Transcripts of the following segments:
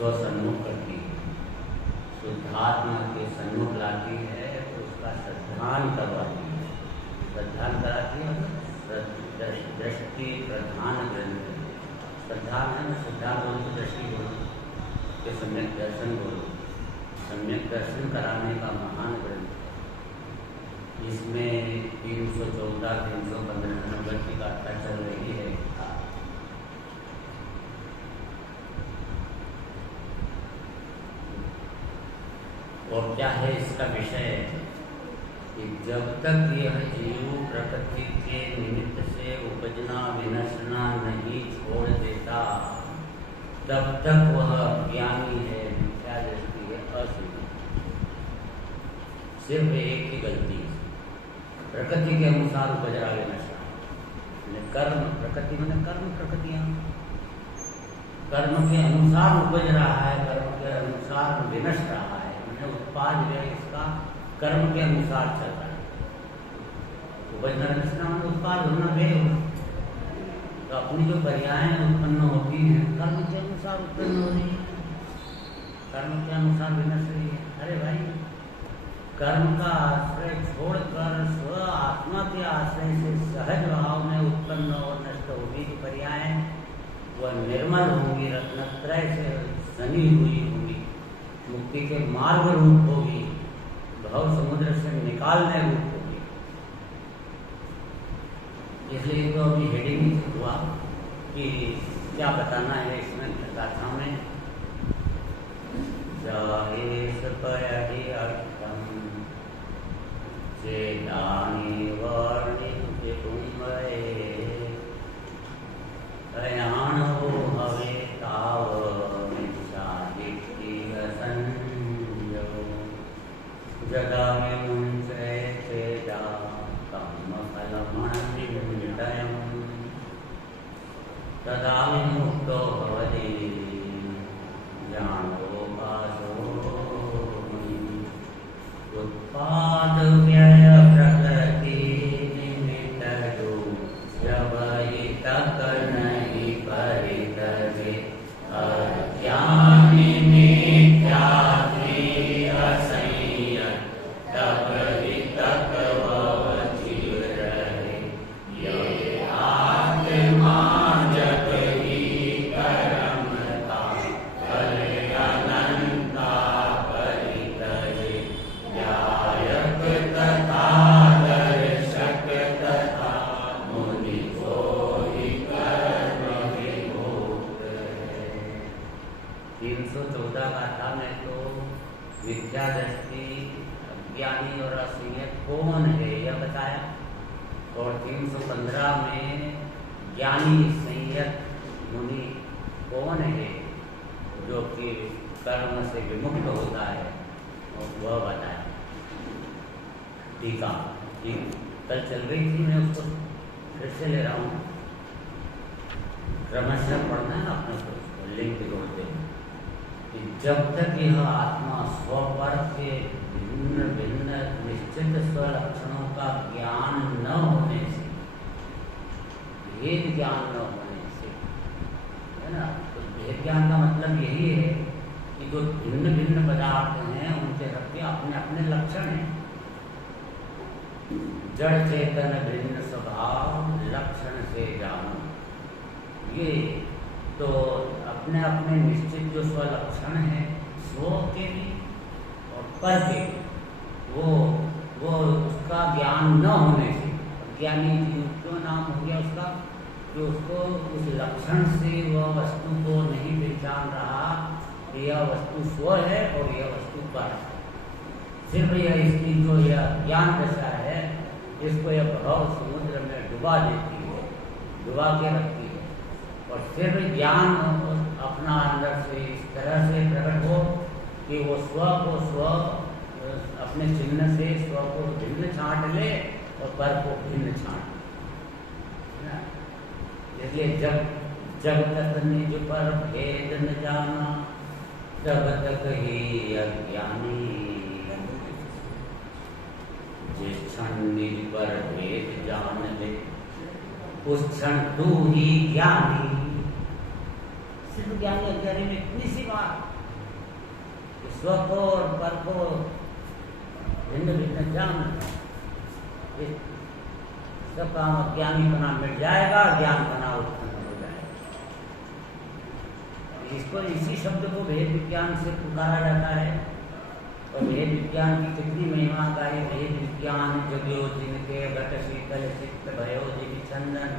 स्वसन्मुख करती है, शुद्धात्मा के सन्मुख लाती है, तो उसका श्रद्धान करवाती है। श्रद्धान कराती है दृष्टि प्रधान ग्रंथ। श्रद्धान है ना, श्रद्धा बोलो तो दृष्टि बोलो, कि सम्यक दर्शन बोलो। सम्यक दर्शन कराने का महान ग्रंथ है। इसमें 314, 315 नंबर की गाथा चल रही है। और क्या है इसका विषय कि जब तक यह जीव प्रकृति के निमित्त से उपजना विनशना नहीं छोड़ देता, तब तक वह अज्ञानी है, मिथ्या दृष्टि है, अशुद्ध। सिर्फ एक ही गलती, प्रकृति के अनुसार उपज रहा विनशना। कर्म, प्रकृति में कर्म, प्रकृतियां कर्म के अनुसार उपज रहा है, कर्म के अनुसार विनश रहा है। उत्पाद है इसका कर्म के अनुसार चल रहा है। उपजना विनशना में उत्पाद होना व्यय हो, तो अपनी जो पर्यायें उत्पन्न होती हैं कर्म के अनुसार उत्पन्न हो रही है, कर्म के अनुसार विनश रही है। अरे भाई, कर्म का आश्रय छोड़कर स्व आत्मा के आश्रय से सहज भाव में उत्पन्न और नष्ट होगी जो पर्यायें, वह निर्मल होंगी, रत्नत्रय से सनी हुई होंगी, मुक्ति के मार्ग रूप होगी, भव समुद्र से निकालने रूप होगी। इसलिए तो अभी हेडिंग ही हुआ कि क्या बताना है इसमें गाथा में। जाहेश पयहि अर्थम चेतानि वर्णित कुंभये प्रयाणो हवे ताव जदा विमुञ्चयेदा कर्मफलमणिर्निर्दयम् तदा विमुक्तो भवति ज्ञानोपासो उत्पादव्यय प्रकृति निमित्तयो जब तक नहीं परितजे अज्ञानी मिथ्या कौन है यह बताया। और 315 में ज्ञानी संयत मुनि कौन है जो कि कर्म से विमुक्त होता है, और वह बताया। टीका कल चल रही थी, मैं उसको फिर से ले रहा हूँ। क्रमशः पढ़ना है अपने को, लिंक जोड़ते हैं कि जब तक यह आत्मा स्वपर के भिन्न भिन्न निश्चित स्वलक्षणों का ज्ञान न होने से, भेद ज्ञान न होने से, है ना, तो भेद ज्ञान का मतलब यही है कि जो भिन्न भिन्न पदार्थ हैं उनके सबके अपने अपने लक्षण हैं। जड़ चेतन भिन्न स्वभाव लक्षण से जानो, ये तो अपने अपने निश्चित जो स्वलक्षण है, स्व के भी और पर के, वो उसका ज्ञान न होने से, ज्ञानी क्यों नाम हो गया उसका, जो उसको उस लक्षण से वह वस्तु को नहीं पहचान रहा, यह वस्तु स्व है और यह वस्तु पर है। सिर्फ यह इसकी जो यह ज्ञान दशा है, इसको यह भव समुद्र में डुबा देती है, डुबा के रखती है। और सिर्फ ज्ञान अपना अंदर से इस तरह से प्रकट हो कि वो स्व को स्व अपने चिन्ह से स्व को भिन्न छांट ले और पर को भिन्न छांट। इसलिए जब तक निज पर भेद न जाना, तब तक ही अज्ञानी। जिस क्षण निज पर भेद जान ले, उस क्षण तू ही ज्ञानी। सिर्फ ज्ञानी अज्ञानी में इतनी सी स्वार्थ, स्व को और पर को भिन्न भिन्न जान, सब काम अज्ञानी बना मिट जाएगा, ज्ञान बना उत्पन्न हो जाएगा। इसको इसी शब्द को भेद विज्ञान से पुकारा जाता है। और भेद विज्ञान की कितनी महिमा का है। भेद विज्ञान जगो जिनके घट शीतल चित्त भयो जिन चंदन,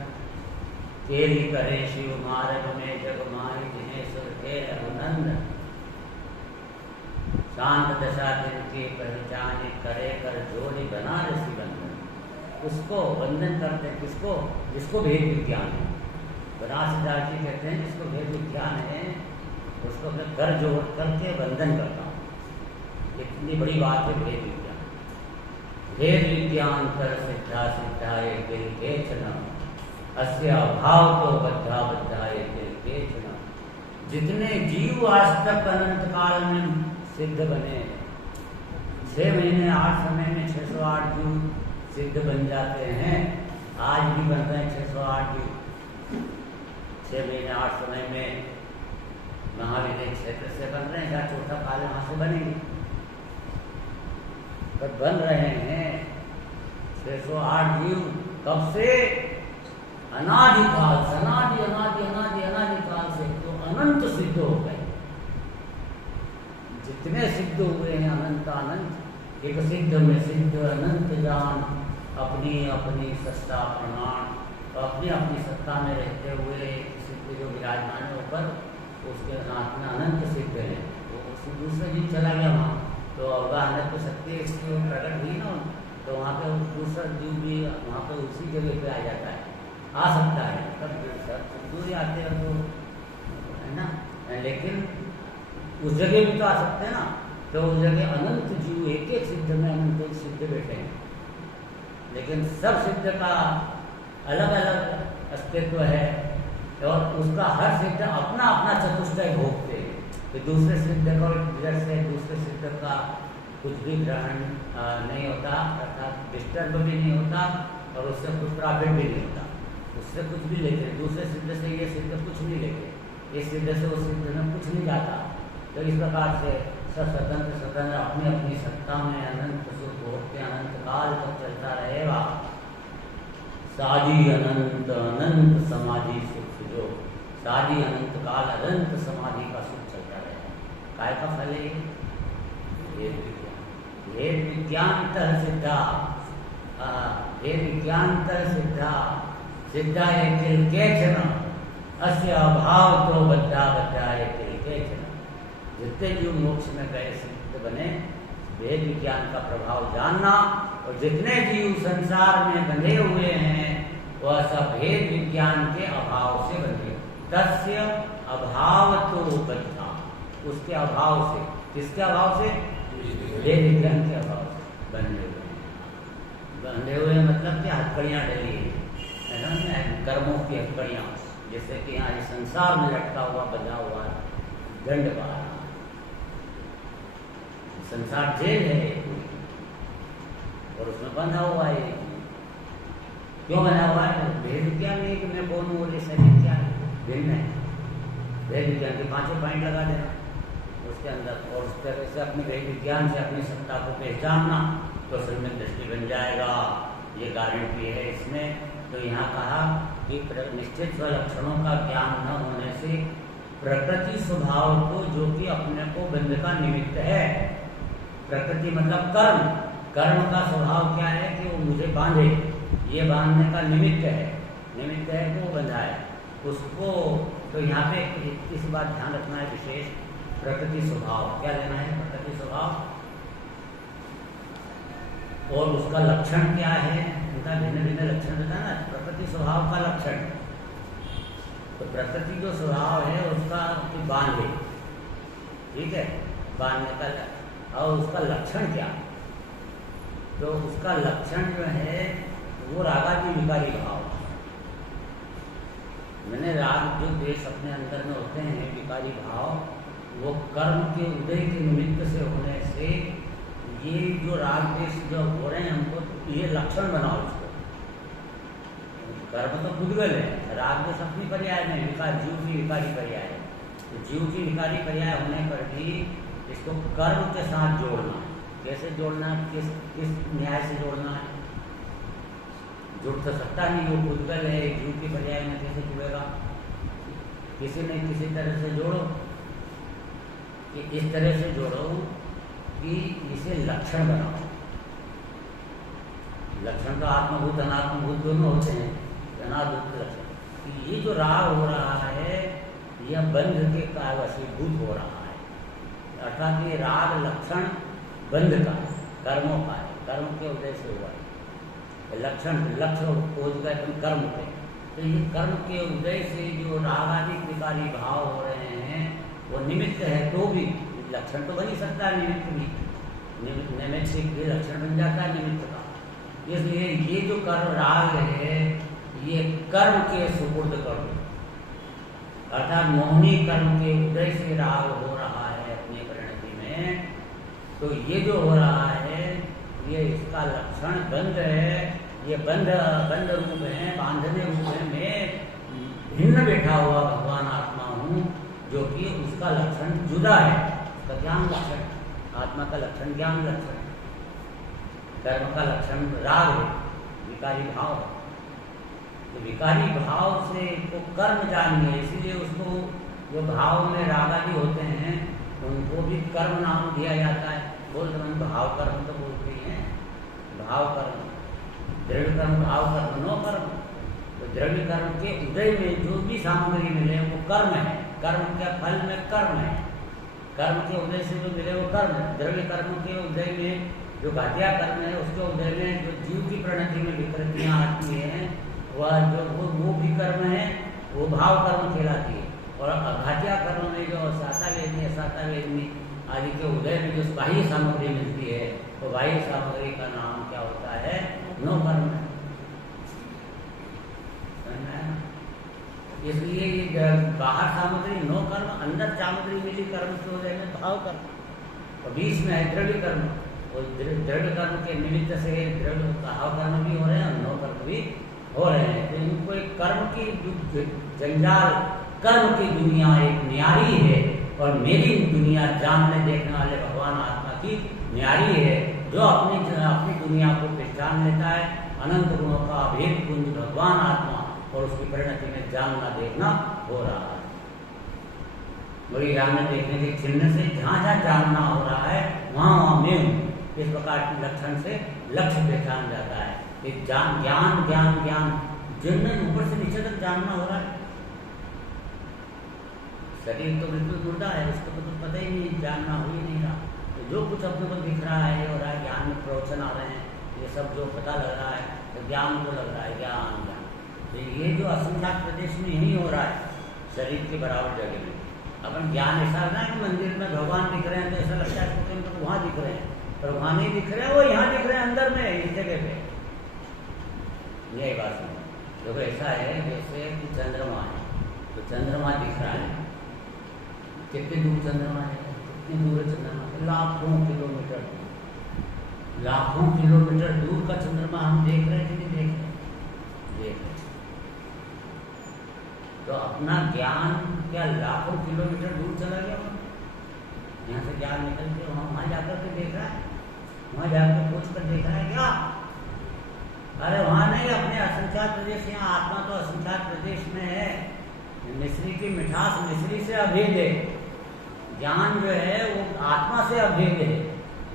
तेरी करे शिव मार्ग में जग माई जिन्हें सुर के रघुनंदन, शांत दशा जिनकी पहचान करे कर जोड़ी बनारसी बंधन। उसको बंधन करते हैं किसको? जिसको भेद विज्ञान है। बनारसीदास जी कहते हैं जिसको भेद विज्ञान है उसको मैं कर जोड़ करके बंधन करता हूँ। इतनी बड़ी बात है भेद विज्ञान। भेद विज्ञान कर सिद्धा सिद्धाए दिल के चना, अस्य अभाव तो बद्धा बद्धाए दिल के चना। जितने जीव आज तक अनंत काल में सिद्ध बने, 6 महीने 8 समय में 608 जीव सिद्ध बन जाते हैं। आज भी बन रहे हैं 608 जीव। 6 महीने 8 समय में महाविद्य क्षेत्र से बन रहे हैं, जहाँ चौथा काल वहां से बनेंगे, पर बन रहे हैं 608 जीव। कब से? अनादिकाल, अनादि अनादि अनादि अनादि काल से तो अनंत सिद्ध हो गए। जितने सिद्ध हुए हैं अनंत अनंत, एक सिद्ध में सिद्ध अनंत जान, अपनी अपनी सत्ता प्रमाण, अपनी अपनी सत्ता में रहते हुए सिद्ध जो विराजमान है ऊपर, उसके साथ में अनंत सिद्ध है। तो उसी दूसरे दिन चला गया वहाँ, तो अवगा अनंत शक्ति इसकी प्रकट हुई ना, तो वहाँ पे दूसरा जीव भी वहाँ पे उसी जगह पे आ जाता है, आ सकता है। तब दूर आते हैं तो है ना, लेकिन उस जगह भी तो आ सकते हैं ना। तो उस जगह अनंत जीव एक एक सिद्ध में अनंत सिद्ध बैठे हैं, लेकिन सब सिद्ध का अलग अलग अस्तित्व है। और उसका हर सिद्ध अपना अपना चतुष्टय भोगते हैं। तो दूसरे सिद्ध को से दूसरे सिद्ध का कुछ भी ग्रहण नहीं होता, अर्थात डिस्टर्ब भी नहीं होता, और उससे कुछ प्रॉफिट भी नहीं होता। उससे कुछ भी लेते हैं, दूसरे सिद्ध से ये सिद्ध कुछ नहीं लेते, इस सिद्ध से उस सिद्ध में कुछ नहीं जाता। तो इस प्रकार से सब स्वतंत्र स्वतंत्र अपनी अपनी सत्ता में अनंत सुख भोगते अनंत काल तक चलता रहेगा। सादी अनंत अनंत समाधि सुख जो, सादी अनंत काल अनंत समाधि का सुख चलता रहेगा। काय का फल है? भेद विज्ञान। भेद विज्ञानतः सिद्धा, भेद विज्ञानतः सिद्धा, सिद्धा एक केचन, अस्य अभाव तो बद्धा बद्धा एक केचन। जितने जीव मोक्ष में गए सिद्ध बने, भेद विज्ञान का प्रभाव जानना। और जितने जीव संसार में बंधे हुए हैं वह सब भेद विज्ञान के अभाव से बंधे। तस्य अभाव तो बद्धा, उसके अभाव से, किसके अभाव से? भेद विज्ञान के अभाव से बंधे हुए हैं। बंधे हुए मतलब क्या? हथकड़ियाँ डली है ना, कर्मों की हथकड़ियाँ, जैसे कि यहाँ संसार में लटका हुआ बंधा हुआ दंड बार। संसार जेल है और उसमें बंधा हुआ है। क्यों बना हुआ है? भेद विज्ञान नहीं कि मैं कौन हूँ, शरीर क्या है, भिन्न है। भेद विज्ञान के 5 पॉइंट लगा देना उसके अंदर, और उस तरह से अपने भेद विज्ञान से अपनी सत्ता को पहचानना, तो सम्यक दृष्टि बन जाएगा। ये गारंटी है इसमें। तो यहाँ कहा कि निश्चित स्वलक्षणों का ज्ञान न होने से प्रकृति स्वभाव को, जो कि अपने को बंध का निमित्त है, प्रकृति मतलब कर्म, कर्म का स्वभाव क्या है कि वो मुझे बांधे, ये बांधने का निमित्त है, निमित्त है कि वो बंधा है उसको। तो यहाँ पे इस बात ध्यान रखना है विशेष, प्रकृति स्वभाव क्या लेना है? प्रकृति स्वभाव और उसका लक्षण क्या है, उनका भिन्न भिन्न लक्षण बताना। प्रकृति स्वभाव का लक्षण, तो प्रकृति जो स्वभाव है उसका बांधे, ठीक है, बांधने का, और उसका लक्षण क्या? तो उसका लक्षण जो है वो रागादि विकारी भाव। मैंने राग जो देश अपने अंदर में होते हैं विकारी भाव, वो कर्म के उदय के निमित्त से होने से ये जो राग देश जो हो रहे हैं हमको, ये लक्षण बनाओ इसको। कर्म तो पुद्गल है, राग देश अपनी पर्याय में, विकार जीव की विकारी पर्याय है। तो जीव की विकारी पर्याय होने पर भी इसको कर्म के साथ जोड़ना है। कैसे जोड़ना है, किस न्याय से जोड़ना है? जुड़ तो सकता नहीं, वो भूतगल है, जीव की पर्याय में कैसे जुड़ेगा? किसी न किसी तरह से जोड़ो, कि इस तरह से जोड़ो कि इसे लक्षण बनाओ। लक्षण तो आत्मभूत अनात्मभूत दोनों होते हैं, अनात्मभूत लक्षण। कि ये जो राग हो रहा है यह बंध के वशीभूत हो रहा है, अर्थात ये राग लक्षण बंध का है, कर्मों का है, कर्म के उदय से हुआ है। लक्षण लक्ष्य खोज गए तुम कर्म पे, तो ये कर्म के उदय से जो राग आदि विकारी भाव हो रहे हैं वो निमित्त है, तो भी लक्षण तो बन ही सकता है, निमित्त भी, निमित्त से भी लक्षण बन जाता है निमित्त का। इसलिए ये जो कर्म राग है ये कर्म के सुपुर्द कर दो, अर्थात मोहनी कर्म के उदय से राग हो रहा है अपनी परिणति में, तो ये जो हो रहा है ये इसका लक्षण बंध है। ये बंध रूप है, बांधने रूप है। मैं भिन्न बैठा हुआ भगवान आत्मा हूँ, जो कि उसका लक्षण जुदा है, उसका ज्ञान लक्षण, आत्मा का लक्षण ज्ञान लक्षण, कर्म का लक्षण राग है, विकारी भाव है। तो विकारी भाव से को कर्म जानिए, इसीलिए उसको जो भाव में राग आदि होते हैं उनको भी कर्म नाम दिया जाता है। बोल रहे भाव कर्म तो बोलते हैं, भाव कर्म, दृढ़ कर्म, भाव कर्म, नो कर्म। तो दृढ़ कर्म के उदय में जो भी सामग्री मिले वो कर्म है, कर्म के फल में कर्म है, कर्म के उदय से जो मिले वो कर्म है। दृढ़ कर्म के उदय में जो घाटिया कर्म है उसके उदय में जो जीव की प्रणति में विकृतियाँ आती हैं वह जो वो भी कर्म है, वो भाव कर्म कहलाती है। और घाटिया कर्म में जो साता वेदनी आदि के उदय में जो बाह्य सामग्री मिलती है तो बाह्य सामग्री का नाम क्या होता है? नो कर्म है। इसलिए ये बाहर सामग्री नो कर्म, अंदर सामग्री मिली कर्म के उदय में भाव कर्म, और बीच में है दृढ़ कर्म। और दृढ़ कर्म के निमित्त से दृढ़ भाव कर्म भी हो रहे हैं और नो कर्म भी हो रहे हैं। तो इनको एक कर्म की जंजाल, कर्म की दुनिया एक न्यारी है, और मेरी दुनिया जानने देखने वाले भगवान आत्मा की न्यारी है, जो अपनी दुनिया को पहचान लेता है। अनंत गुणों का अभेद कुंज भगवान आत्मा, और उसकी परिणति में जानना देखना हो रहा है। बड़ी जानने देखने के चिन्ह से जहाँ जहाँ जानना हो रहा है वहाँ मैं हूँ, इस प्रकार के लक्षण से लक्ष्य पहचान जाता है। एक ज्ञान ज्ञान ज्ञान ज्ञान जिनमें ऊपर से नीचे तक जानना हो रहा है। शरीर तो बिल्कुल मुर्दा है, उसको तो पता ही नहीं, जानना हो ही नहीं रहा। तो जो कुछ अपने को दिख रहा है हो रहा है, ज्ञान में प्रवचन आ रहे हैं, ये सब जो पता लग रहा है तो ज्ञान को लग रहा है, ज्ञान ज्ञान। तो ये जो असंख्यात प्रदेश में यही हो रहा है, शरीर के बराबर जगह में। अपन ज्ञान ऐसा ना कि मंदिर में भगवान दिख रहे हैं तो ऐसा लगता है तो वहाँ दिख रहे हैं, पर वहाँ नहीं दिख रहे हैं, वो यहाँ दिख रहे हैं अंदर में, इस जगह पे। यही बात है। देखो ऐसा है जैसे कि चंद्रमा है, तो चंद्रमा दिख रहा है, कितने दूर चंद्रमा है, कितनी दूर है चंद्रमा? लाखों किलोमीटर दूर, लाखों किलोमीटर दूर का चंद्रमा हम देख रहे हैं कि नहीं देख रहे? देख रहे। तो अपना ज्ञान क्या लाखों किलोमीटर दूर चला गया? यहाँ से ज्ञान निकल के वहाँ जाकर के देख रहा है, वहाँ जाकर पूछ कर देख रहा है क्या? अरे वहाँ नहीं, अपने असंख्यात प्रदेश, यहाँ आत्मा तो असंख्यात प्रदेश में है। मिश्री की मिठास मिश्री से अभेद है, ज्ञान जो है वो आत्मा से अभेद है।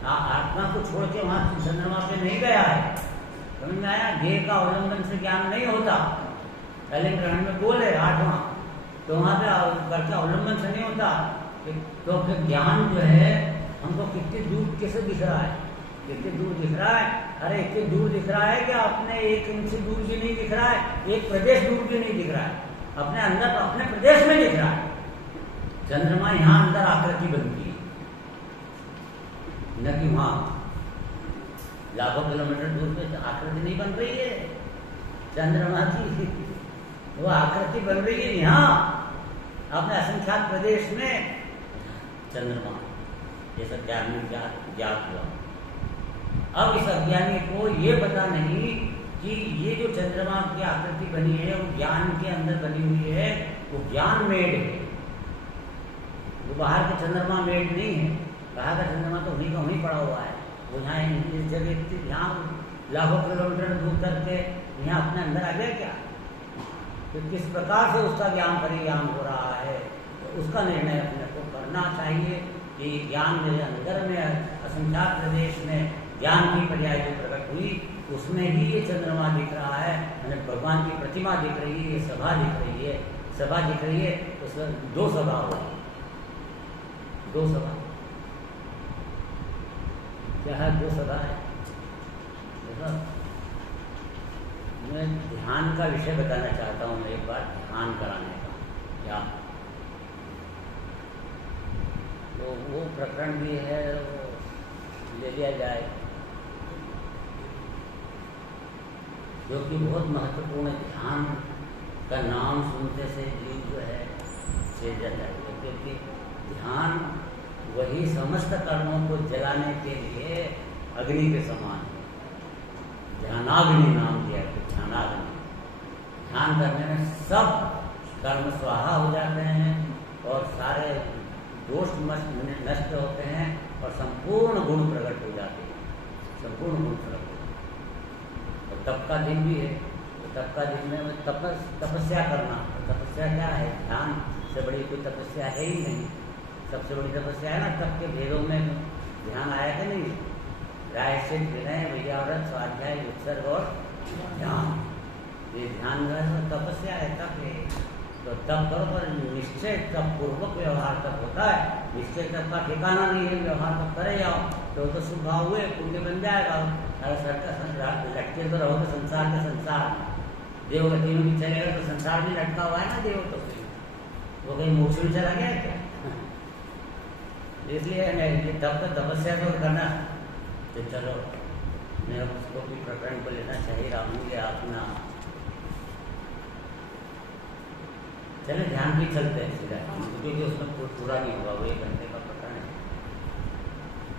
आत्मा को छोड़ के वहाँ चंद्रमा पे नहीं गया है, समझ में आया? देह का अवलंबन से ज्ञान नहीं होता। पहले ग्रहण में बोले 8वां, तो वहाँ पे करके अवलंबन से नहीं होता। तो फिर ज्ञान जो है हमको कितनी दूर कैसे दिख रहा है, कितनी दूर दिख रहा है? अरे इतनी दूर दिख रहा है कि अपने 1 इंच दूर भी नहीं दिख रहा है, एक प्रदेश दूर भी नहीं दिख रहा है, अपने अंदर अपने प्रदेश में दिख रहा है। चंद्रमा यहाँ अंदर आकृति बनती है, न कि वहाँ लाखों किलोमीटर दूर पे आकृति नहीं बन रही है चंद्रमा की, वो आकृति बन रही है यहाँ अपने असंख्यात प्रदेश में। चंद्रमा ये सब ज्ञात हुआ। अब इस अज्ञानी को ये पता नहीं कि ये जो चंद्रमा की आकृति बनी है वो ज्ञान के अंदर बनी हुई है, वो ज्ञान मेड है। वो बाहर का चंद्रमा मेड नहीं है, बाहर का चंद्रमा तो वहीं का वहीं पड़ा हुआ है। वो यहाँ इस जगह यहाँ लाखों किलोमीटर दूर तक के यहाँ अपने अंदर आ गया क्या? तो किस प्रकार से उसका ज्ञान परिज्ञान हो रहा है, तो उसका निर्णय अपने को करना चाहिए कि ज्ञान मेरे अंदर में असंख्यात प्रदेश में ज्ञान की पर्याय जो प्रकट हुई उसमें ही ये चंद्रमा दिख रहा है, मैंने भगवान की प्रतिमा दिख रही है, ये सभा दिख रही है, सभा दिख रही है, उसमें दो सभा हो रही, दो सभा क्या है? दो सभा है। देखो मैं ध्यान का विषय बताना चाहता हूँ, एक बार ध्यान कराने का क्या, तो वो प्रकरण भी है, वो ले लिया जाए, जो कि बहुत महत्वपूर्ण ध्यान का नाम सुनते से जीव जो है चल जाता है, क्योंकि ध्यान वही समस्त कर्मों को जलाने के लिए अग्नि के समान है। ध्यानाग्नि नाम दिया है, ध्यानाग्नि। ध्यान करने में सब कर्म स्वाहा हो जाते हैं और सारे दोष नष्ट होते हैं और संपूर्ण गुण प्रकट हो जाते हैं, संपूर्ण गुण प्रकट हो जाते हैं। तो तप का दिन भी है, तो तप का दिन में तपस्या करना, तो तपस्या क्या है? ध्यान से बड़ी कोई तपस्या है ही नहीं। सबसे बड़ी तपस्या है ना, तप के भेदों में ध्यान आया कि नहीं? प्रायश्चित, विनय, विद्याव्रत, स्वाध्याय, उत्सर्ग और ध्यान, ये ध्यान तपस्या है, तप है। तो तप करो पर निश्चय तप पूर्वक व्यवहार तप होता है, निश्चय तप का ठिकाना नहीं है, व्यवहार तप करे जाओ तो शुभ भाव हुए, पुण्य बन जाएगा। अगर सरकार लटके तो रहो तो संसार के संसार देवगति में भी चलेगा, तो संसार में लटका हुआ है ना देव, तो वो कहीं मोक्ष में चला गया क्या? इसलिए तब तक तपस्या तो करना, तो चलो मैं उसको भी प्रकरण को लेना चाहिए रहूँगी अपना। चले ध्यान भी चलते हैं सीधा, क्योंकि उसमें पूरा नहीं होगा, वो 1 घंटे का प्रकरण है,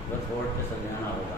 बस बोर्ड पे समझाना होगा।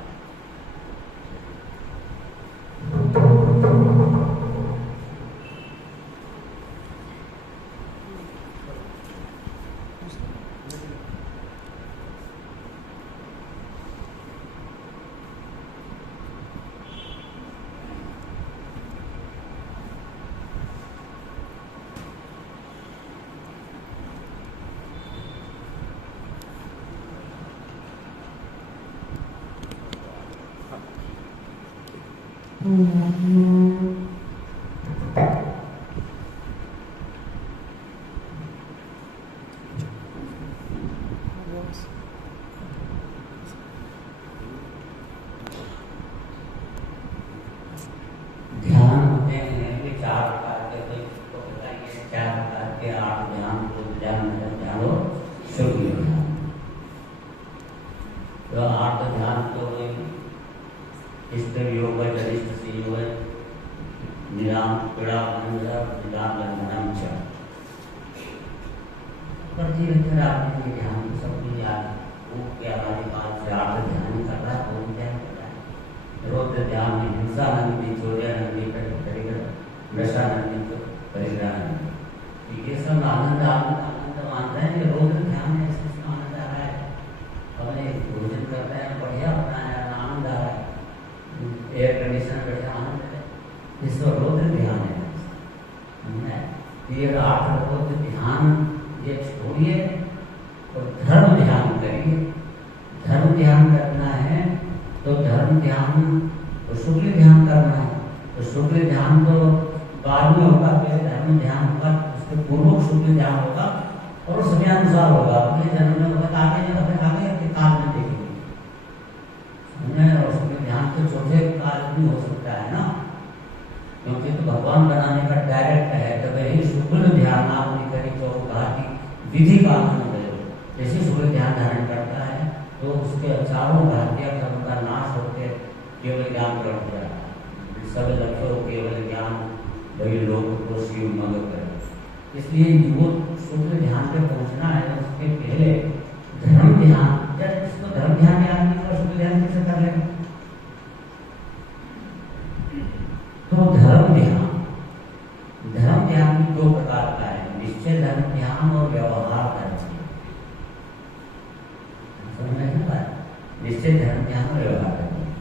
निश्चय धर्म ध्यान में व्यवहार करते हैं।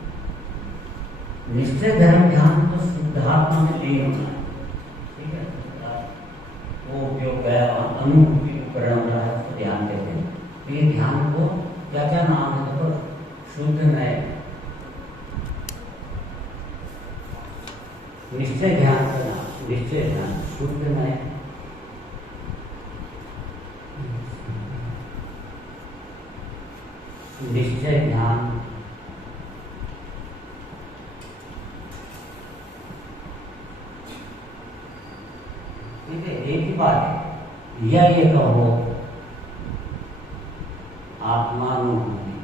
निश्चय धर्म ध्यान तो शुद्धात्मा में लीन होना है, ठीक है। वो उपयोग गया अनुभूति उपकरण हो रहा है, उसको ध्यान देते हैं। तो ये ध्यान को क्या क्या नाम है, तो शुद्ध नए निश्चय ध्यान का नाम, निश्चय ध्यान शुद्ध नए निश्चय ध्यान ठीक है। एक ही बात है, या ये कहो आत्मानुभूति,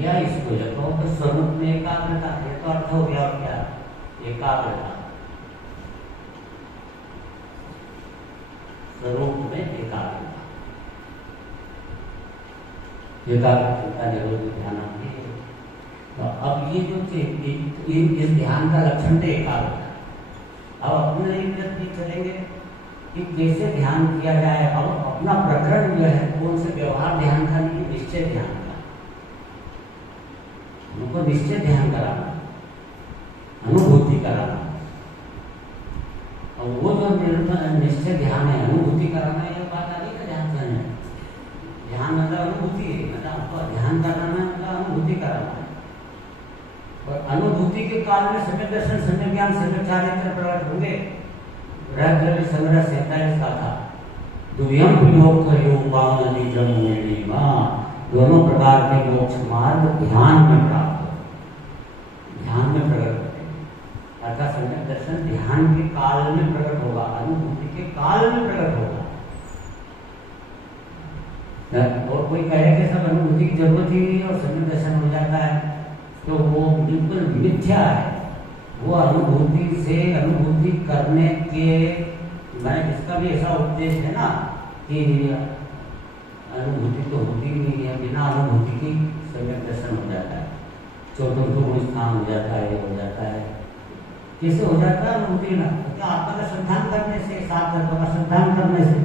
या इसको जो कहो तो स्वरूप में एकाग्रता, ये तो अर्थ हो गया। और क्या एकाग्रता, स्वरूप में एकाग्रता, एकाग्रता जरूर ध्यान आती है। तो अब ये जो इस ध्यान का लक्षण तो एकाग्रता। अब अपने लिए चलेंगे कि कैसे ध्यान किया जाए। अब अपना प्रकरण जो है कौन से व्यवहार ध्यान का नहीं, निश्चय ध्यान का। उनको निश्चय ध्यान कराना, अनुभूति कराना। और वो जो निश्चय ध्यान है, अनुभूति कराना, ये बात आ रही है ध्यान से। ध्यान मतलब अनुभूति है, मतलब ध्यान कराना मतलब अनुभूति कराना है। और अनुभूति के काल में सम्यक दर्शन, सम्यक ज्ञान, सम्यक चारित्र प्रकट होंगे। बृहद्रव्य संग्रह 47 का था। दुयम विमोक्ष योगान निजम निर्णीमा, दोनों प्रकार के मोक्ष मार्ग ध्यान में प्राप्त हो, ध्यान में प्रकट होते हैं। अर्थात सम्यक दर्शन ध्यान के काल में प्रकट होगा, अनुभूति के काल में प्रकट होगा। और कोई कहे कि सब अनुभूति की जरूरत ही नहीं और सम्यक दर्शन हो जाता है, तो वो बिल्कुल मिथ्या है। वो अनुभूति से अनुभूति करने के, मैं जिसका भी ऐसा उपदेश है ना कि अनुभूति तो होती नहीं है, बिना अनुभूति की सम्यक दर्शन हो जाता है, चतुर्थ गुण स्थान हो जाता है, हो जाता है। कैसे हो जाता है अनुभूति ना? क्या आत्मा का श्रद्धान करने से, सात तत्व का श्रद्धान करने से।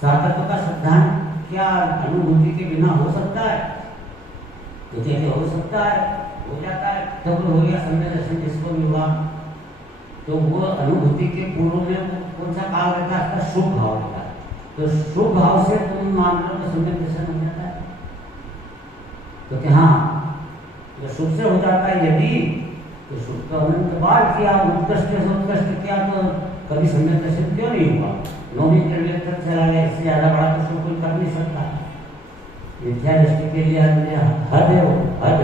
सात तत्व का श्रद्धान क्या अनुभूति के बिना हो सकता है? तो जैसे हो सकता है, हो जाता है, तब तो हो गया सम्यक दर्शन जिसको भी हुआ। तो वो अनुभूति के पूर्व में कौन सा काल रहता है? उसका शुभ भाव रहता है। तो शुभ भाव से तुम मान लो तो सम्यक दर्शन हो जाता है। तो क्या हाँ, जो शुभ से हो जाता है यदि, तो शुभ तो अनंत बार किया, उत्कृष्ट से उत्कृष्ट किया, तो कभी सम्यक दर्शन क्यों नहीं हुआ? 9वीं पीढ़ी तक चला गया, इससे ज्यादा बड़ा तो शुभ कोई कर नहीं सकता। विद्या दृष्टि के लिए हद है, वो हद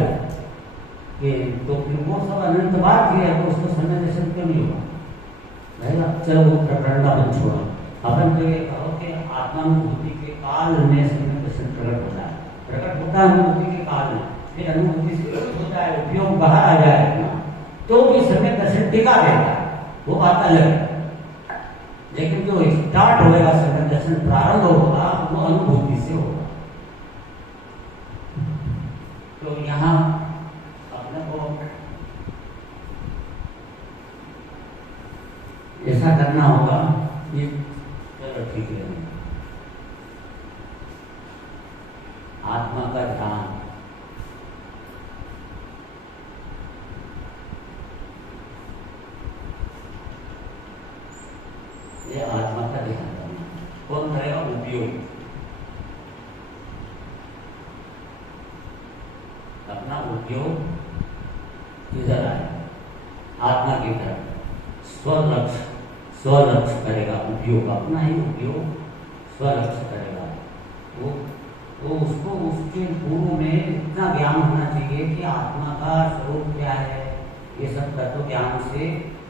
कि तो फिर वो सब अनंत बार किया, तो उसको सम्यक दर्शन क्यों नहीं हुआ? रहेगा। चलो वो प्रकरण का मन छोड़ा। अपन तो ये कहो कि आत्मानुभूति के काल में सम्यक दर्शन प्रकट होता है, प्रकट होता है अनुभूति के काल में। फिर अनुभूति से होता है, उपयोग बाहर आ जाए तो भी सम्यक दर्शन टिका रहेगा, वो बात अलग है। लेकिन जो स्टार्ट होगा सम्यक दर्शन, प्रारंभ होगा, वो अनुभूति से होगा। तो यहाँ अपने को ऐसा करना होगा। ये चलो ठीक है, आत्मा का ध्यान, ये आत्मा का ध्यान करना कौन करेगा? उपयोग। अपना उपयोग किधर आए? आत्मा की तरफ। स्वलक्ष्य करेगा, उपयोग अपना ही उपयोग स्वलक्ष्य करेगा। वो उसको उसके पूर्व में इतना ज्ञान होना चाहिए कि आत्मा का स्वरूप क्या है, ये सब तत्व ज्ञान से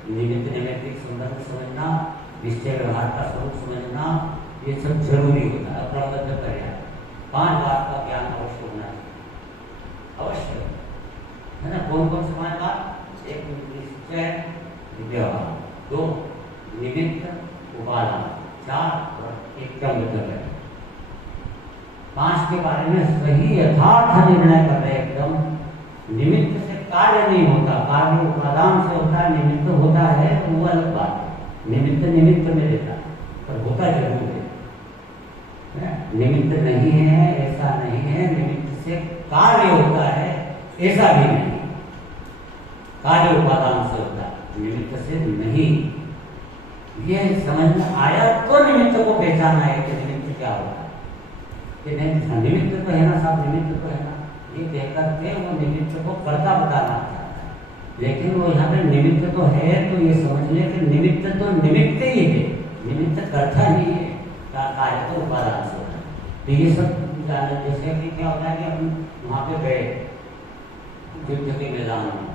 निमित्त नैमित्तिक संबंध समझना, निश्चय व्यवहार का स्वरूप समझना, ये सब जरूरी होता है। अपरागत करेगा 5 बात का ज्ञान अवश्य होना चाहिए, अवश्य है ना। कौन कौन से 5 बात? 1 निश्चय व्यवहार, 2 निमित्त उपादान, 4 एकदम बदल है। 5 के बारे में सही यथार्थ निर्णय कर रहे, एकदम निमित्त से कार्य नहीं होता, कार्य उपादान से होता है, निमित्त होता है, वो अलग बात है। निमित्त निमित्त में देता है, पर होता जरूर है। निमित्त नहीं है ऐसा नहीं है, निमित्त से कार्य होता है ऐसा भी नहीं। कार्य उपादान से होता है, निमित्त से नहीं। ये समझ में आया तो निमित्त को पहचाना है कि निमित्त क्या होता है, कि नहीं निमित्त तो है ना साहब, निमित्त तो है ना, ये कहकर के वो निमित्त को कर्ता बताना चाहता है। लेकिन वो यहाँ पे निमित्त तो है, तो ये समझ ले कि निमित्त तो निमित्त ही है, निमित्त कर्ता नहीं है, कार्य तो उपादान से होता है। तो ये सब जैसे कि क्या होता है कि हम वहाँ पे गए युद्ध के मैदान में,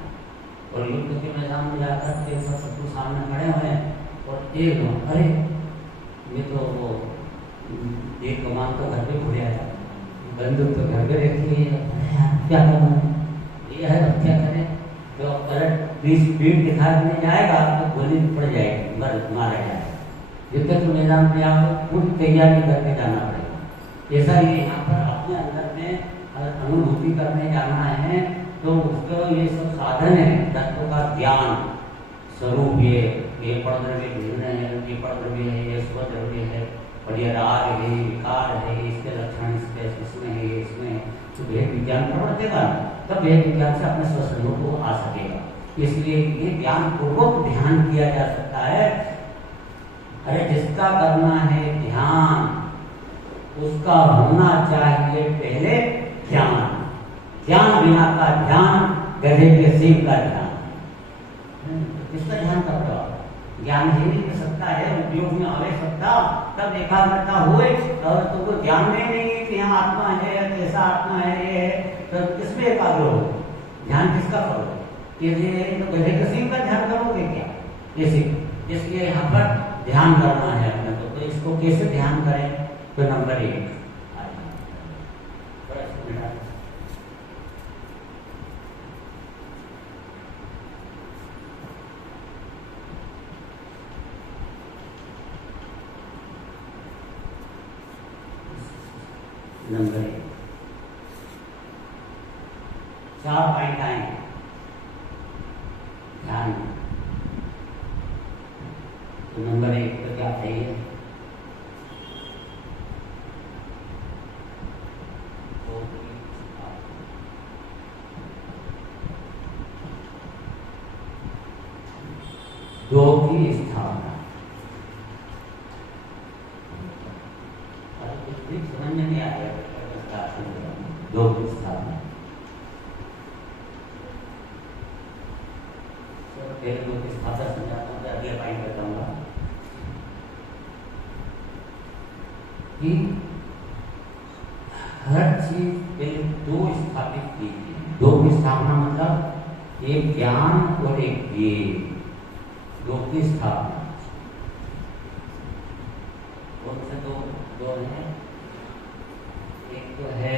और युद्ध के मैदान में जाकर के सब शत्रु सामने खड़े हुए हैं, और एक अरे ये तो वो एक कमान तो घर पे भूल आया, बंदूक तो घर पे रखी है, क्या करना है, ये है अब क्या करें। तो अगर 20 फीट दिखाने जाएगा तो गोली पड़ जाएगी, मारा जाएगा। युद्ध के मैदान में आपको पूरी तैयारी करके जाना पड़ेगा। ऐसा ही यहाँ पर अपने अंदर में अनुभूति करने जाना है, तो उसको ये सब साधन है तत्व का ज्ञान स्वरूप, ये परद्रव्य भिन्न है, ये परद्रव्य है, ये स्वद्रव्य है, और ये राग है, विकार है, इसके लक्षण इसमें है, इसमें है। तो भेद विज्ञान प्रवृत्त देगा, तब भेद विज्ञान से अपने स्वस्वरूप को आ सकेगा। इसलिए ये ज्ञान पूर्वक ध्यान किया जा सकता है। अरे जिसका करना है ध्यान, उसका होना चाहिए पहले ज्ञान। ज्ञान बिना का ध्यान गधे के सींग का ध्यान। इसका ध्यान कब होगा? ज्ञान ही नहीं सकता है, उपयोग में आवे सकता, तब एकाग्रता हुए, और तुमको ज्ञान में नहीं है कि यहाँ आत्मा है, कैसा आत्मा है, ये है, तो किसमें एकाग्र हो? ध्यान किसका करोगे? तो गधे के सींग का ध्यान करोगे क्या? इसलिए यहाँ पर ध्यान करना है अपने को। तो इसको कैसे ध्यान करें? तो नंबर 1 नंबर 4 पॉइंट आएंगे ध्यान। तो नंबर 1 तो क्या चाहिए? दो की स्थापना। समझ में नहीं आ रहा दो की स्थापना। पहले दो की स्थापना समझाता हूँ, अगले पॉइंट बताऊंगा कि हर चीज पहले दो स्थापित की। दो की स्थापना मतलब एक ज्ञान और एक ज्ञेय, दो की स्थापना। कौन से दो है? एक तो है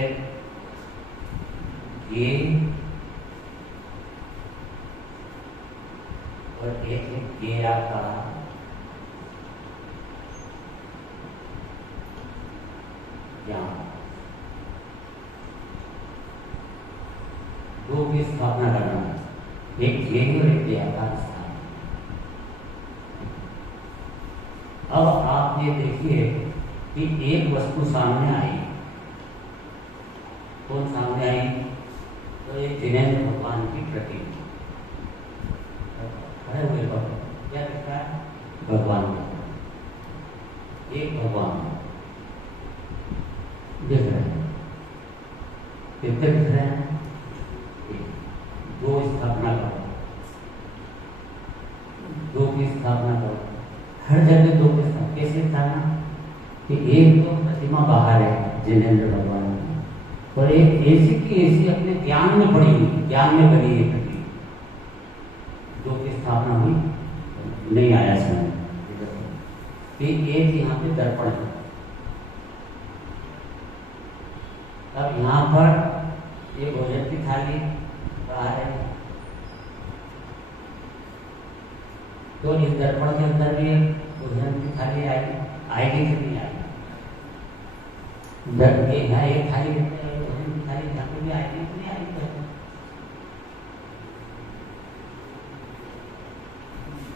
ये और एक है गेरा का। ज्ञान। दो की स्थापना करना, एक गेय और एक गेरा का स्थापना। अब आप ये देखिए कि एक वस्तु सामने आई। कौन सामने आई? तो एक जिनेंद्र भगवान की प्रतिमा खड़े हुए भगवान। क्या दिखता है? भगवान का एक भगवान दिख रहे हैं। कितने दिख रहे हैं? दो स्थापना करो, दो की स्थापना करो। हर जगह दो की स्थापना। कैसे स्थापना? कि एक तो प्रतिमा बाहर है जिनेंद्र भगवान की, और एक ऐसी की ऐसी अपने ज्ञान में पड़ी हुई, ज्ञान में बनी है प्रतिमा। दो की स्थापना हुई, नहीं आया समझ। एक यहाँ पे दर्पण है। अब यहाँ पर ये भोजन की थाली बाहर है, तो इस दर्पण के अंदर भी भोजन की थाली आएगी कि नहीं आएगी? यहाँ एक थाली भोजन की थाली यहाँ पे भी आएगी कि नहीं आएगी?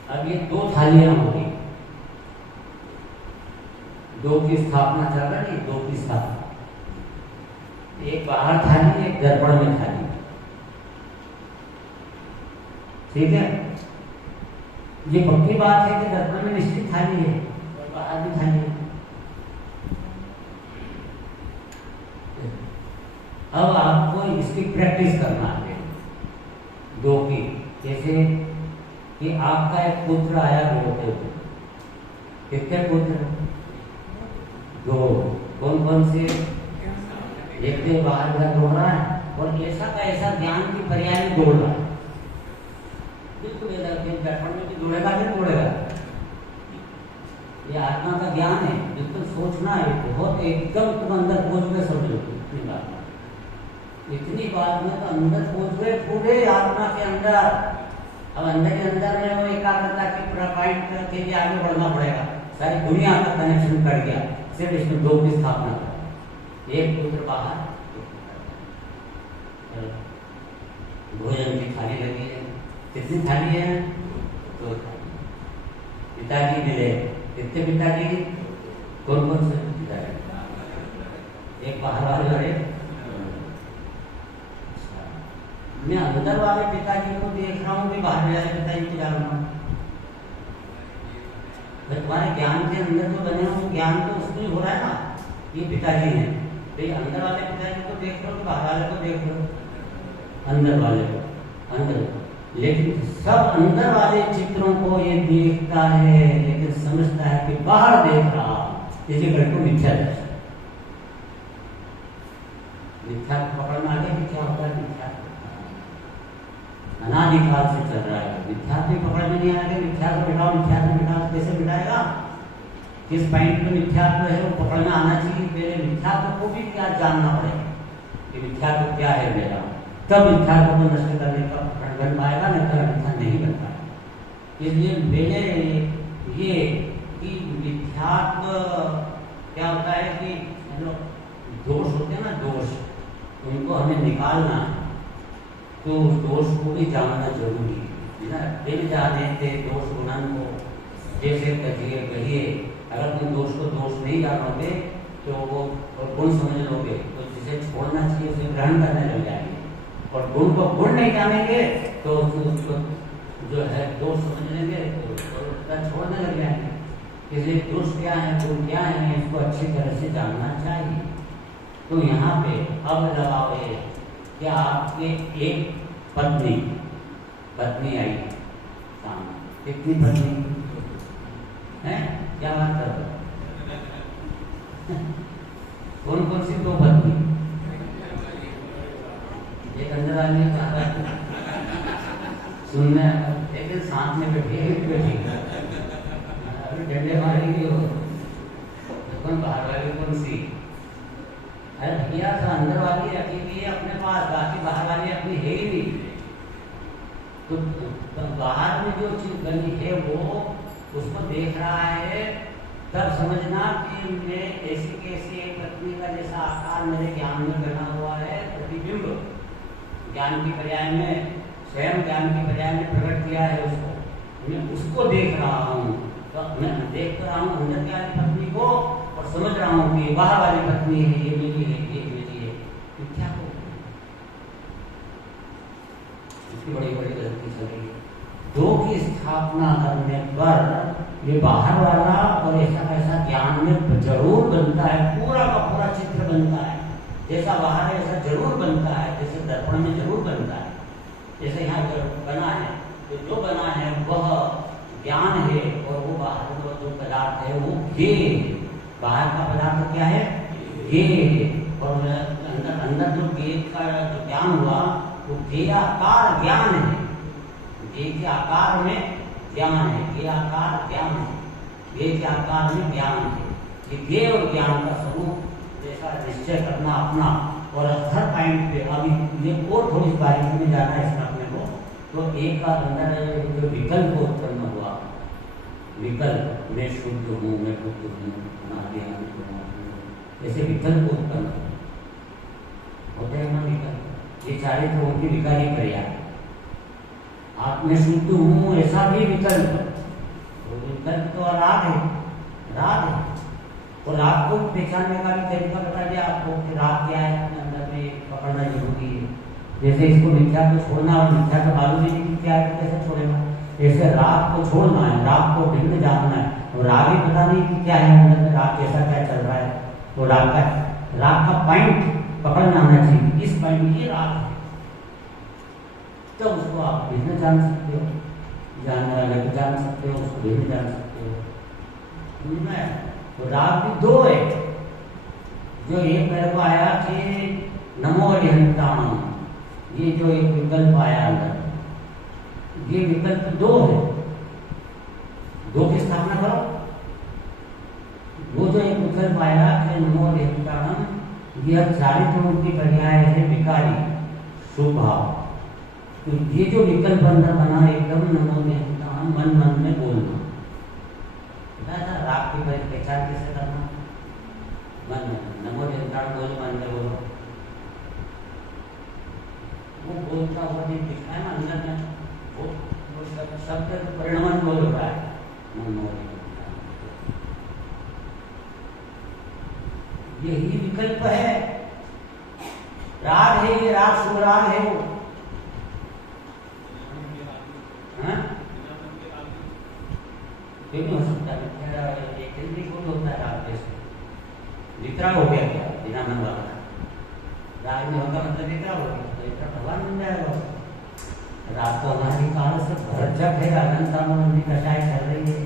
अब ये 2 थालियां होगी, 2 की स्थापना चल रही है, 2 की स्थापना, एक बाहर थाली, एक दर्पण में थाली, ठीक है। ये पक्की बात है कि दर्पण में निश्चित थाली है और बाहर भी थाली है। अब आपको इसकी प्रैक्टिस करना है 2 की। जैसे कि आपका एक पुत्र आया रोते हुए, कितने पुत्र? 2। कौन कौन से? एक तो बाहर का दौड़ रहा है और ऐसा का ऐसा ज्ञान की पर्याय दौड़ रहा है, बिल्कुल दर्पण में भी दौड़ेगा, नहीं दौड़ेगा। ये आत्मा का ज्ञान है, बिल्कुल सोचना है, बहुत एकदम तुम अंदर पहुंच गए, समझ लो इतनी बात में तो अंदर पहुंच गए पूरे आत्मा के अंदर। अब अंदर के अंदर में वो एकाग्रता की पॉइंट के लिए आगे बढ़ना पड़ेगा। सारी दुनिया का कनेक्शन कर गया, सिर्फ इसमें 2 की स्थापना कर, एक पुत्र बाहर, भोजन की थाली लगी है, कितनी थाली है? 2 थाली। पिताजी मिले, कितने पिताजी? कौन कौन से पिताजी? एक बाहर वाले और एक मैं अंदर वाले पिताजी को देख रहा हूँ कि बाहर वाले पिताजी को जान रहा हूँ। तुम्हारे ज्ञान के अंदर जो बने हो ज्ञान तो उसमें हो रहा है ना, ये पिताजी हैं, तो ये अंदर वाले पिताजी को देख लो कि बाहर वाले को देख लो, अंदर वाले को, अंदर। लेकिन सब अंदर वाले चित्रों को ये देखता है, लेकिन समझता है कि बाहर देख रहा, इसी घर को मिथ्या दर्शन। मिथ्या पकड़ में आगे क्या होता है? मिथ्या अनादिकाल से चल रहा है, मिथ्या भी पकड़ में नहीं आएगा। मिथ्या को बिठाओ, मिथ्या को बिठाओ, कैसे बिठाएगा? किस पॉइंट पे मिथ्यात्व है वो पकड़ में आना चाहिए। पहले मिथ्यात्व को भी क्या जानना पड़ेगा कि मिथ्यात्व क्या है मेरा, तब मिथ्यात्व को नष्ट करने का पकड़ बन पाएगा, नहीं तो मिथ्या नहीं बन पाएगा। इसलिए पहले ये कि मिथ्यात्व क्या होता है कि दोष होते हैं ना, दोष, उनको हमें निकालना है, तो दोष को भी जानना जरूरी है ना। बिन जाने थे दोष गुणन को, जैसे कहिए अगर तुम दोष को दोष नहीं जानोगे तो वो गुण समझ लोगे, तो जिसे छोड़ना चाहिए उसे ग्रहण करने लग जाएंगे, और गुण को गुण नहीं जानेंगे तो उसको जो है दोष समझ लेंगे तो छोड़ने लग जाएंगे। इसलिए दोष क्या है, गुण क्या है, इसको अच्छी तरह से जानना चाहिए। तो यहाँ पे अब लगाओ ये, क्या आपके एक पत्नी आई सामने, कितनी पत्नी है? क्या बात कर रहे? कौन कौन सी 2 पत्नी? एक अंदर वाली सुनने, लेकिन साथ में बैठी अभी डंडे मारेगी हो, कौन बाहर वाली कौन सी? अरे भैया तो अंदर वाली रखी हुई है अपने पास, बाकी बाहर वाली अपनी है ही नहीं। तो बाहर में जो चीज बनी है वो उसको देख रहा है, तब समझना कि मेरे ऐसी कैसी एक पत्नी का जैसा आकार मेरे ज्ञान में बना हुआ है, प्रतिबिंब ज्ञान की पर्याय में, स्वयं ज्ञान की पर्याय में प्रकट किया है उसको, मैं उसको देख रहा हूँ। तो मैं देख रहा हूँ अंदर वाली पत्नी को और समझ रहा हूँ कि बाहर वाली पत्नी है, ये मेरी है, ये मेरी है। तो क्या हो, इसकी बड़ी बड़ी गलती चलेगी। 2 की स्थापना करने पर ये बाहर वाला और ऐसा कैसा ज्ञान में जरूर बनता है, पूरा का पूरा चित्र बनता है। जैसा बाहर है ऐसा जरूर बनता है, जैसे दर्पण में जरूर बनता है। जैसे यहाँ बना है, तो जो बना है वह ज्ञान है, और वो बाहर जो पदार्थ है वो ज्ञे। बाहर का पदार्थ क्या है? ज्ञे। और अंदर जो ज्ञे का जो ज्ञान हुआ वो ज्ञेयाकार ज्ञान है। ज्ञे के आकार में ज्ञान है, ज्ञे आकार ज्ञान है, ज्ञे के आकार में ज्ञान है। ये ज्ञे और ज्ञान का स्वरूप जैसा निश्चय करना अपना, और हर पॉइंट पे अभी ये और थोड़ी बारीकी में जाना है इसमें अपने को। तो एक का अंदर जो विकल्प उत्पन्न हुआ, विकल्प, मैं शुद्ध हूँ, मैं बुद्ध हूँ, ऐसे विकल्प उत्पन्न होते हैं ना विकल्प। ये चारित्र उनकी विकारी पर्याय, आप मैं शुद्ध हूँ ऐसा भी विकल्प, विकल्प तो राग है, राग है। और राग को पहचानने का भी तरीका बता दिया आपको कि राग क्या है, अपने अंदर में पकड़ना जरूरी है। जैसे इसको मिथ्या को छोड़ना और मिथ्या का मालूम ही नहीं क्या है, कैसे छोड़ेगा। ऐसे राग को छोड़ना है, राग को भिन्न जानना है। और राग ही पता नहीं कि क्या है अंदर में, राग कैसा क्या चल रहा है। तो राग का पॉइंट पकड़ना आना चाहिए, इस पॉइंट ये राग है, तो उसको आप भिन्न जान सकते हो, जानने वाले को जान सकते हो, उसको भिन्न जान सकते हो। तो राग भी दो है। जो एक मेरे को आया कि नमो अरिहंताणम, ये जो एक विकल्प आया अंदर, ये विकल्प दो है। दो की स्थापना करो। वो जो एक विकल्प आया कि नमो अरिहंताणम, यह चारित्र की पर्याय है विकारी शुभ भाव। तो ये जो विकल्प अंदर बना एकदम नमो अरिहंताणम, मन मन में बोलना। राग की पहचान कैसे करना? मन नमो अरिहंताणम बोलो, मन में बोलो। वो बोलता हुआ नहीं दिखता है ना अंदर में, वो शब्द परिणाम बोल रहा है। यही विकल्प है, राग है ये, राग शुभ राग है वो। क्यों हो सकता है? एक इंद्रिय को होता है राग जैसे। वितराग हो गया क्या बिना मन वाला? राग में होगा मतलब वितराग हो गया, तो वितराग भगवान बन जाएगा। राग तो हमारी काल से भरजक है, अनंत कषाय चल रही है,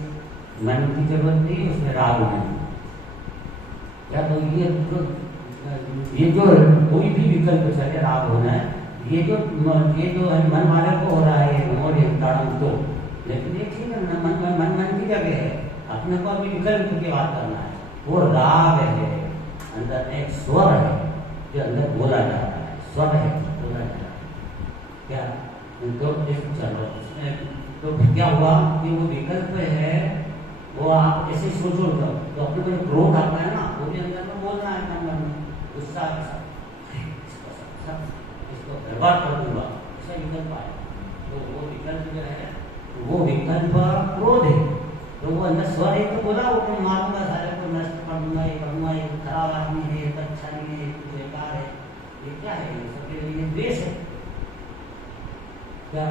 मन की जरूरत नहीं, उसमें राग नहीं। या तो ये जो कोई भी विकल्प चले राग होना है, ये जो है मन वाले को हो रहा है नमो अरिहंताणम तो, लेकिन ये ठीक है, मन की जगह है, अपने को अभी विकल्प की बात करना है। वो राग है, अंदर एक स्वर है जो अंदर बोला जा रहा है, स्वर है बोला जा रहा है क्या। तो चलो तो क्या हुआ कि वो विकल्प है, वो आप ऐसे सोचो तो अपने को क्रोध आता है ना, वो भी अंदर में बोलना है मन में, गुस्सा इसको बर्बाद कर दूंगा, ऐसा विकल्प आया। तो वो विकल्प जो है वो विकल्प क्रोध है। तो वो अंदर स्वर है तो बोला, वो मारूंगा, सारे को नष्ट कर दूंगा, ये करूंगा, ये खराब आदमी है, ये अच्छा नहीं है, ये बेकार है, ये क्या है, ये सबके लिए द्वेष है क्या।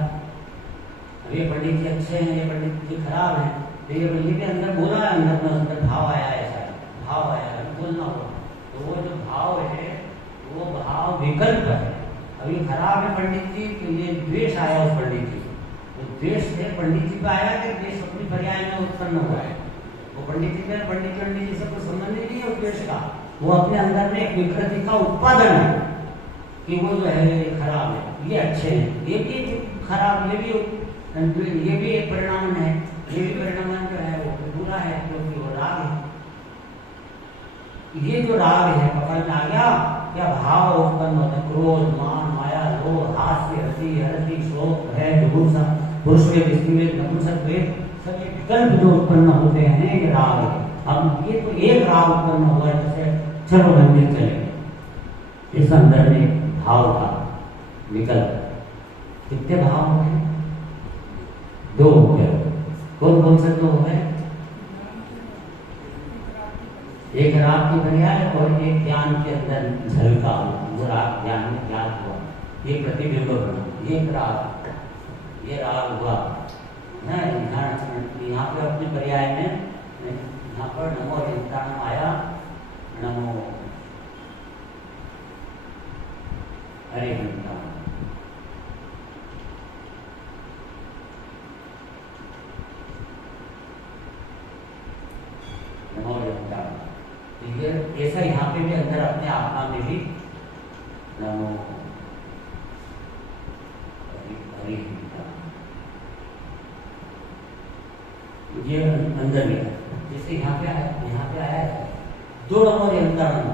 अब ये पंडित जी अच्छे हैं, ये पंडित जी खराब है, तो ये भी अंदर बोला है, अंदर में अंदर भाव आया, ऐसा भाव आया, बोलना होगा। तो वो जो भाव है वो भाव विकल्प है। अब ये खराब है पंडित जी, तो ये द्वेष आया उस पंडित जी, तो द्वेष है पंडित जी का आया कि द्वेष अपनी पर्याय में उत्पन्न हुआ है। वो पंडित जी का पंडित जी से कोई संबंध ही नहीं है उस द्वेष का, वो अपने अंदर में एक विकृति का उत्पादन है कि वो जो है ये खराब है, ये अच्छे हैं, ये भी खराब, ये भी एक परिणाम है, ये भी परिणाम जो है वो बुरा है, क्योंकि वो राग है। ये जो राग है पकड़ में आ गया, क्या भाव उत्पन्न होता है, क्रोध, मान, माया, लोभ, हास्य, रति, हरति, शोक, भय, जुगुप्सा, पुरुष के स्त्री में नपुंसक वेद, सब ये विकल्प जो उत्पन्न होते हैं ये राग है। अब ये तो एक राग उत्पन्न हुआ है, जैसे चलो मंदिर चले, इस अंदर में भाव का विकल्प कितने भाव हो गए? दो हो गए। कौन कौन से दो हो गए? एक राग की पर्याय और एक ज्ञान के अंदर झलका, वो राग ज्ञान में ज्ञात हुआ, ये प्रतिबिंब बना, ये राग हुआ ना। यहाँ पे अपने पर्याय में यहाँ पर नमो अरिहंताणम आया, नमो अरिहंताणम, नमो अरिहंताणम। ये ऐसा यहाँ पे भी अंदर अपने आत्मा में भी नमो अरिहंताणम, ये अंदर में जैसे यहाँ पे आया है दो नमो अरिहंताणम।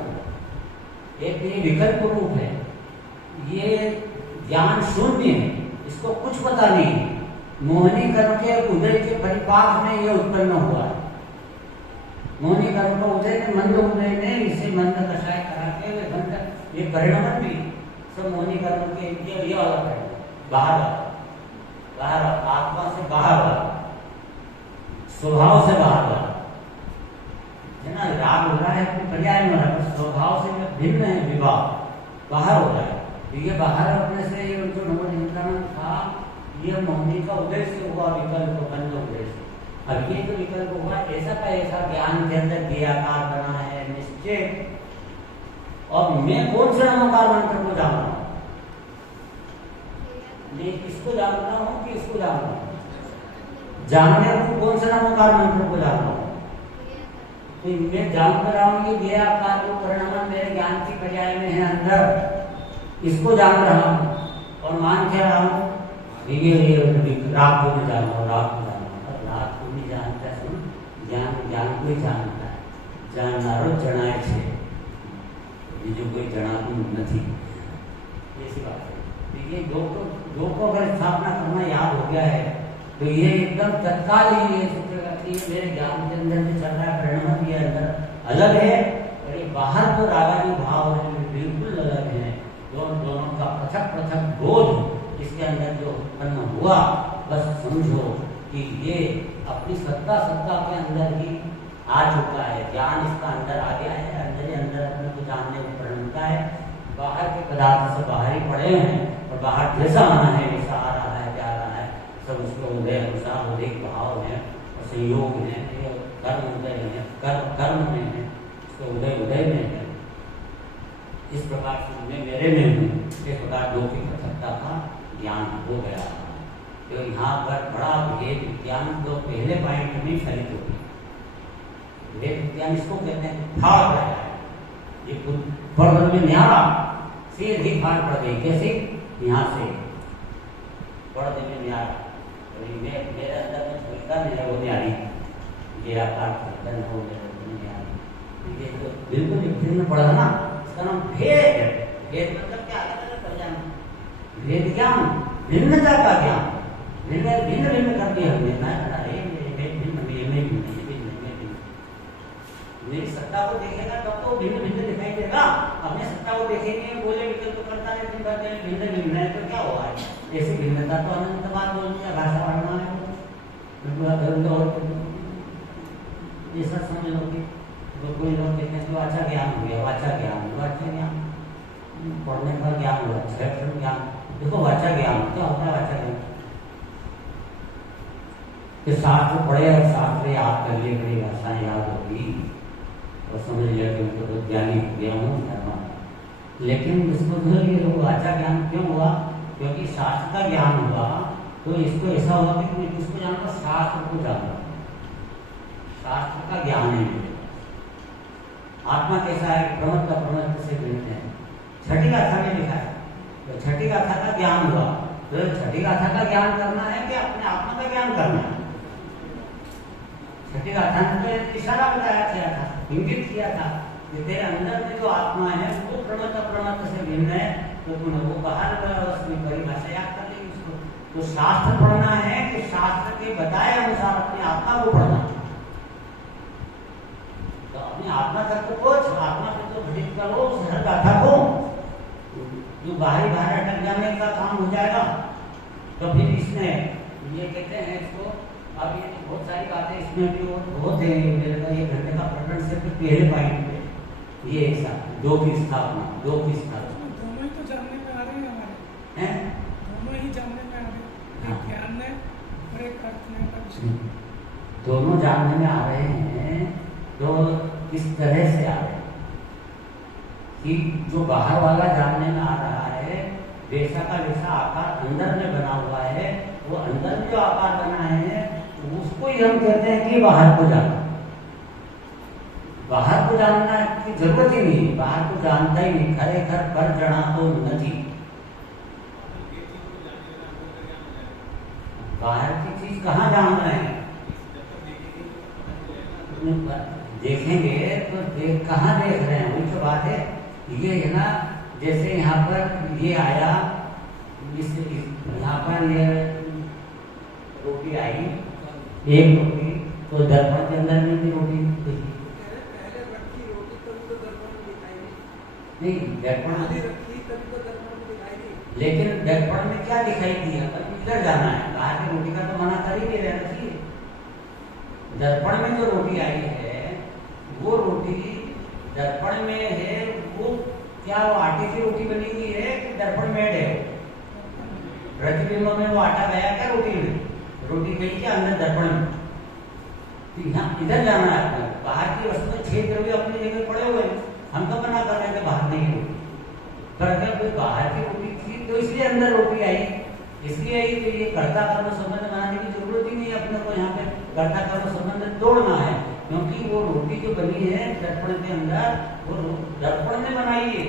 एक ये विकल्प रूप है, ये ज्ञान शून्य है, इसको कुछ पता नहीं है, मोहिनी कर्म के उदय के परिपाक में ये उत्पन्न हुआ है। मोहिनी कर्म का उदय ने, मंद उदय ने इसे मंद कषाय करा के ये परिणाम भी सब मोहिनी कर्म के ये वाला परिणाम, बाहर आत्मा से बाहर वाला स्वभाव से बाहर वाला है ना, राग हो रहा है अपने पर्याय में हो रहा है, स्वभाव से भिन्न है, विवाह बाहर हो रहा है। तो ये बाहर अपने से ये जो नवनिर्माण था, ये मौनी का उदय से हुआ विकल्प, बंद उदय से। अब ये जो विकल्प हुआ ऐसा का ऐसा ज्ञान के अंदर क्रियाकार बना है निश्चय, और मैं कौन से नमोकार मंत्र को जान रहा हूँ? मैं इसको जान रहा हूँ कि इसको जान रहा हूँ? जानने को कौन से नमोकार मंत्र को जान रहा हूँ? तो मैं जान कर रहा हूँ कि ये आकार को परिणाम मेरे ज्ञान की पर्याय में है अंदर, इसको जान रहा हूँ और मान के रहा हूँ ये राग को भी जान रहा हूँ, राग को जान रहा हूँ। राग को भी जानता है, ज्ञान ज्ञान को ही जानता है, जाननारो जनाए छे, બીજું કોઈ જણાતું નથી, ऐसी बात है। तो ये दो को अगर स्थापना करना याद हो गया है तो ये एकदम तत्काल ही ये सोचेगा कि मेरे ज्ञान के अंदर जो चल रहा है परिणाम ये अंदर अलग है और ये बाहर तो रागानी भाव बिल्कुल अलग है। दोनों का पृथक पृथक बोध इसके अंदर जो उत्पन्न हुआ, बस समझो कि ये अपनी सत्ता के अंदर ही आ चुका है, ज्ञान इसका अंदर आ गया है, अंदर ही अंदर अपने को जानने में परिणमता है। बाहर के पदार्थ सब बाहर ही पड़े हैं और बाहर जैसा आना है वैसा आ रहा है, क्या आ रहा है, सब उसके उदय अनुसार उदय भाव है और संयोग है, कर्म उदय है, कर्म में है, उसके उदय में है। इस प्रकार से मैं मेरे में हूँ, इस प्रकार दो की पृथकता का ज्ञान हो गया। तो यहाँ पर बड़ा भेद ज्ञान तो पहले पॉइंट में फलित हो गया। भेद ज्ञान इसको कहते हैं फाड़ पड़ गया है, ये पर्वत में न्यारा सीधी फाड़ पड़ गई, कैसे? यहाँ से पर्वत में न्यारा, मेरे अंदर में छोटा नहीं है, वो न्यारी, ये आकार खर्चन हो गया, ये तो बिल्कुल भिन्न पड़ा ना, इसका नाम भेद है। भेद मतलब क्या? अलग कर जाना, भेद ज्ञान, भिन्नता का ज्ञान, भिन्न भिन्न कर दिया हमने, मेरी सत्ता को देखेगा तब तो भिन्न भिन्न दिखाई देगा। अपने सत्ता को देखेंगे, बोले विकल्प करता है, भिन्न भिन्न है तो क्या हुआ है? ऐसी भिन्नता तो अनंत बात बोलनी है, भाषा पढ़ना है, ऐसा समझ लो कि तो कोई लोग कहते हैं अच्छा ज्ञान हो गया, वाचा ज्ञान, वाचा ज्ञान पढ़ने का ज्ञान हुआ, अक्षर ज्ञान। देखो वाचा ज्ञान क्या होता है? वाचा ज्ञान कि शास्त्र पढ़े और शास्त्र याद कर लिए, बड़ी भाषा याद होगी और समझ लिया कि उनको तो ज्ञानी हो गया हूँ धर्म। लेकिन इसको ये लोग वाचा ज्ञान क्यों हुआ? क्योंकि शास्त्र का ज्ञान हुआ तो इसको ऐसा हुआ कि मैं किसको जानता? शास्त्र को जानता, शास्त्र का ज्ञान है। आत्मा कैसा है? प्रमत्त प्रमत्त से भिन्न है। छठी गाथा में लिखा है, तो छठी गाथा का ज्ञान हुआ, तो छठी गाथा का ज्ञान करना है कि अपने आत्मा का ज्ञान करना है? छठी गाथा ने तो इशारा बताया किया था, इंगित किया था कि तेरे अंदर में जो आत्मा है वो प्रमत्त प्रमत्त से भिन्न है, तो तुम्हें वो बाहर उसमें परिभाषा याद कर लेगी उसको। तो शास्त्र पढ़ना है कि शास्त्र के बताए अनुसार अपनी आत्मा को पढ़ना, तो अपनी आत्मा तक तो पहुंच, आत्मा पे तो घटित करो हर गाथा को, जो बाहरी बाहर अटक जाने का काम हो जाएगा। तो फिर इसमें ये कहते हैं इसको, अब ये बहुत सारी बातें इसमें भी बहुत है, एक घंटे का प्रकरण सिर्फ पहले पॉइंट पे ये एक साथ दो की स्थापना, दो की स्थापना दोनों ही तो जानने में आ रहे हैं हमारे, हैं दोनों ही जानने में आ रहे हैं, एक ज्ञान है और एक अर्थ है। दोनों जानने में आ रहे हैं, तो किस तरह से आ रहे हैं कि जो बाहर वाला जानने में आ रहा है वैसा का वैसा आकार अंदर में बना हुआ है, वो अंदर में जो आकार बना है उसको ही हम कहते हैं कि बाहर को जानना। बाहर को जानना की जरूरत ही नहीं, बाहर को जानता ही नहीं, खरेखर पर जना तो नहीं। बाहर की चीज कहाँ जान रहे हैं? देखेंगे तो कहाँ देख रहे हैं? वही तो बात है। ये है ना, जैसे यहाँ पर ये आया, यहाँ पर ये रोटी आई, एक रोटी, तो दर्पण के अंदर में भी रोटी देखी नहीं, दर्पण लेकिन दर्पण में क्या दिखाई दिया? इधर जाना है, बाहर की रोटी का तो मना कर ही नहीं रहना चाहिए। दर्पण में जो रोटी आई है वो रोटी दर्पण में है, वो क्या वो आटे की रोटी बनी हुई है कि दर्पण में है? प्रतिबिंब में वो आटा गया क्या रोटी में? रोटी गई क्या अंदर दर्पण में? तो यहाँ इधर जाना है आपको। बाहर की वस्तु क्षेत्र भी अपनी जगह पड़े हुए हैं, हम तो मना कर रहे हैं कि बाहर नहीं रोटी, पर अगर कोई बाहर की रोटी थी तो इसलिए अंदर रोटी आई, इसलिए आई। तो ये कर्ता कर्म संबंध बनाने की जरूरत ही नहीं है अपने को। यहाँ पे कर्ता कर्म संबंध तोड़ना है, क्योंकि वो रोटी जो बनी है दर्पण के अंदर, वो दर्पण ने बनाई है,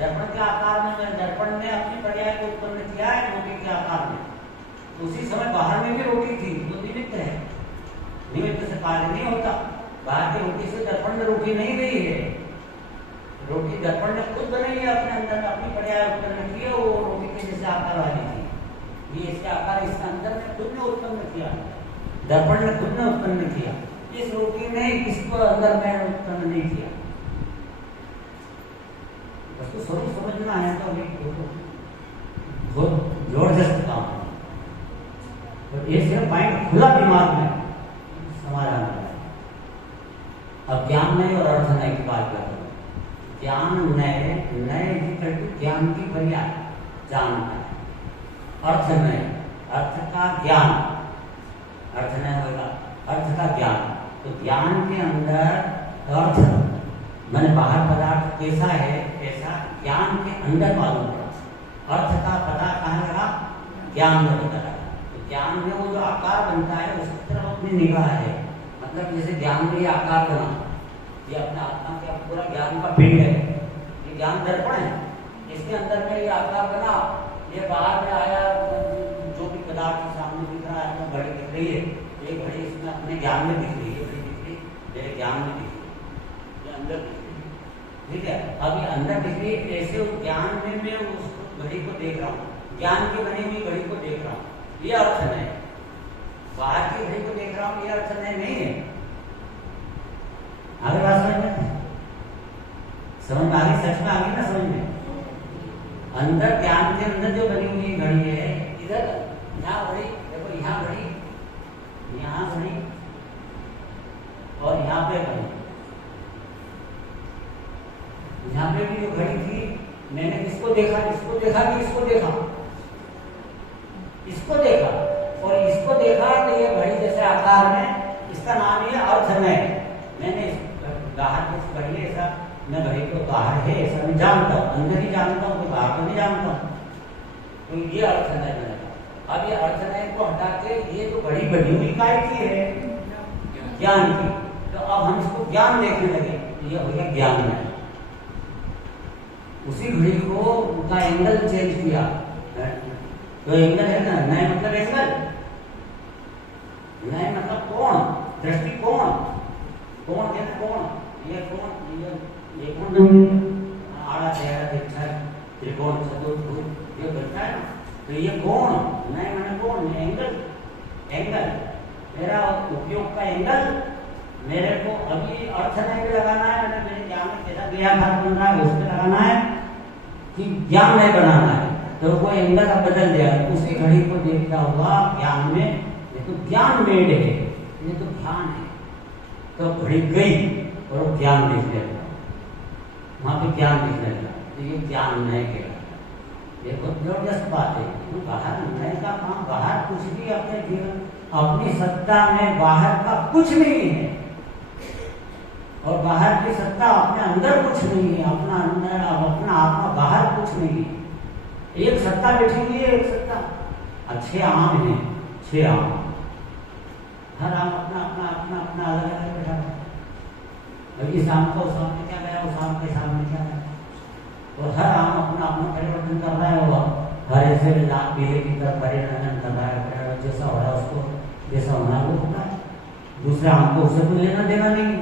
दर्पण के आकार में। दर्पण ने अपनी पर्याय को उत्पन्न किया है रोटी के आकार में। उसी समय बाहर में भी रोटी थी, वो निमित्त है, निमित्त से कार्य नहीं होता। बाहर की रोटी से दर्पण में रोटी नहीं गई है, रोटी दर्पण ने खुद बनाई है अपने अंदर, अपनी पर्याय उत्पन्न की है। वो रोटी के जैसे आकार वाली थी, ये इसके आकार इसके अंदर में खुद ने उत्पन्न किया, दर्पण ने खुद ने उत्पन्न किया। इस रोटी ने किसको अंदर में उत्पन्न नहीं किया। उसको स्वरूप समझना है तो अभी बहुत जबरदस्त काम है। तो ये सिर्फ माइंड खुला दिमाग में समाधान है। अब ज्ञान नहीं और अर्थ नहीं की बात करते। ज्ञान नए नए ज्ञान की पर्याय जानना है, अर्थ नए, अर्थ का ज्ञान, अर्थ नए होगा अर्थ का ज्ञान। तो ज्ञान के अंदर अर्थ मैंने बाहर पदार्थ कैसा है ऐसा ज्ञान के अंदर मालूम पड़ा। अर्थ का पता कहाँ लगा? ज्ञान में पता लगा। तो ज्ञान में वो जो आकार बनता है उसकी तरफ अपनी निगाह है। मतलब जैसे ज्ञान में ये आकार बना, ये अपने आत्मा के पूरा ज्ञान का पिंड है, ये ज्ञान दर्पण है, इसके अंदर में ये आकार बना, ये बाहर में आया, जो भी पदार्थ सामने दिख रहा है, घड़ी दिख रही है, ये घड़ी इसमें अपने ज्ञान में दिख रही है, घड़ी दिख रही मेरे ज्ञान में दिख रही है, ये अंदर दिख रही है, ठीक है। अब ये अंदर दिख रही है, ऐसे उस ज्ञान में मैं उस घड़ी को देख रहा हूँ, ज्ञान की बनी हुई घड़ी को देख रहा हूँ, ये अर्थ नहीं। बाहर की घड़ी को देख रहा हूँ, ये अर्थ नहीं है। आगे बात समझ में आ गई? सच में आ गई ना समझ में? अंदर ज्ञान के अंदर जो बनी हुई घड़ी है, इधर यहाँ घड़ी देखो, यहाँ घड़ी, यहाँ घड़ी और यहाँ पे घड़ी, यहाँ पे भी जो घड़ी थी मैंने इसको देखा, इसको देखा कि इसको देखा, इसको देखा और इसको देखा, तो ये घड़ी जैसे आकार में, इसका नाम है अर्थमय। मैंने बाहर की घड़ी है ऐसा, मैं घड़ी को बाहर है ऐसा नहीं जानता हूँ, अंदर ही जानता हूँ, बाहर तो नहीं जानता हूँ। तो ये अर्थ नय बनेगा। अब ये अर्थ नय को हटा के ये तो घड़ी बनी हुई काय की है? ज्ञान की। तो अब हम इसको ज्ञान देखने लगे, ये हो गया ज्ञान नय। उसी घड़ी को उनका एंगल चेंज किया, तो एंगल है ना, नय मतलब एंगल, नय मतलब कोण, दृष्टिकोण, कोण कहते कोण, ये कोण, ये कोण आड़ा चेहरा दिखता है, त्रिकोण चतुर्भुज ये बनता है ना, तो ये कोण, नय माने कोण, एंगल, एंगल मेरा उपयोग का एंगल, मेरे को अभी अर्थ नय भी लगाना है, मैंने मेरे ज्ञान में कैसा व्याख्यान बन रहा है उसमें लगाना है कि ज्ञान नहीं बनाना है। तो वो एंगल अब बदल दिया, उसी घड़ी को देखता हुआ ज्ञान में, ये तो ज्ञान मेड है, ये तो ध्यान है। तो घड़ी गई और ज्ञान देखने लगा, वहां पे ज्ञान देखने लगा, तो ये ज्ञान नहीं कहलाता। ये बहुत जबरदस्त बात है। तो बाहर नहीं का काम, बाहर कुछ भी अपने जीवन, अपनी सत्ता में बाहर का कुछ नहीं है, और बाहर की सत्ता अपने अंदर कुछ नहीं है, अपना अंदर अपना आत्मा बाहर कुछ नहीं है। एक सत्ता बैठी हुई है, एक सत्ता, 6 आम है, 6 आम, हर आम अपना अपना अपना अपना अलग अलग बैठा है। इस आम को उस आम में क्या गया, उस आम के सामने क्या गया, और हर आम अपना अपना परिवर्तन कर रहा है। वो हरे से लाल पीले की तरफ परिवर्तन कर रहा है, जैसा हो रहा है उसको जैसा होना वो होता है, दूसरे आम को उससे कोई लेना देना नहीं।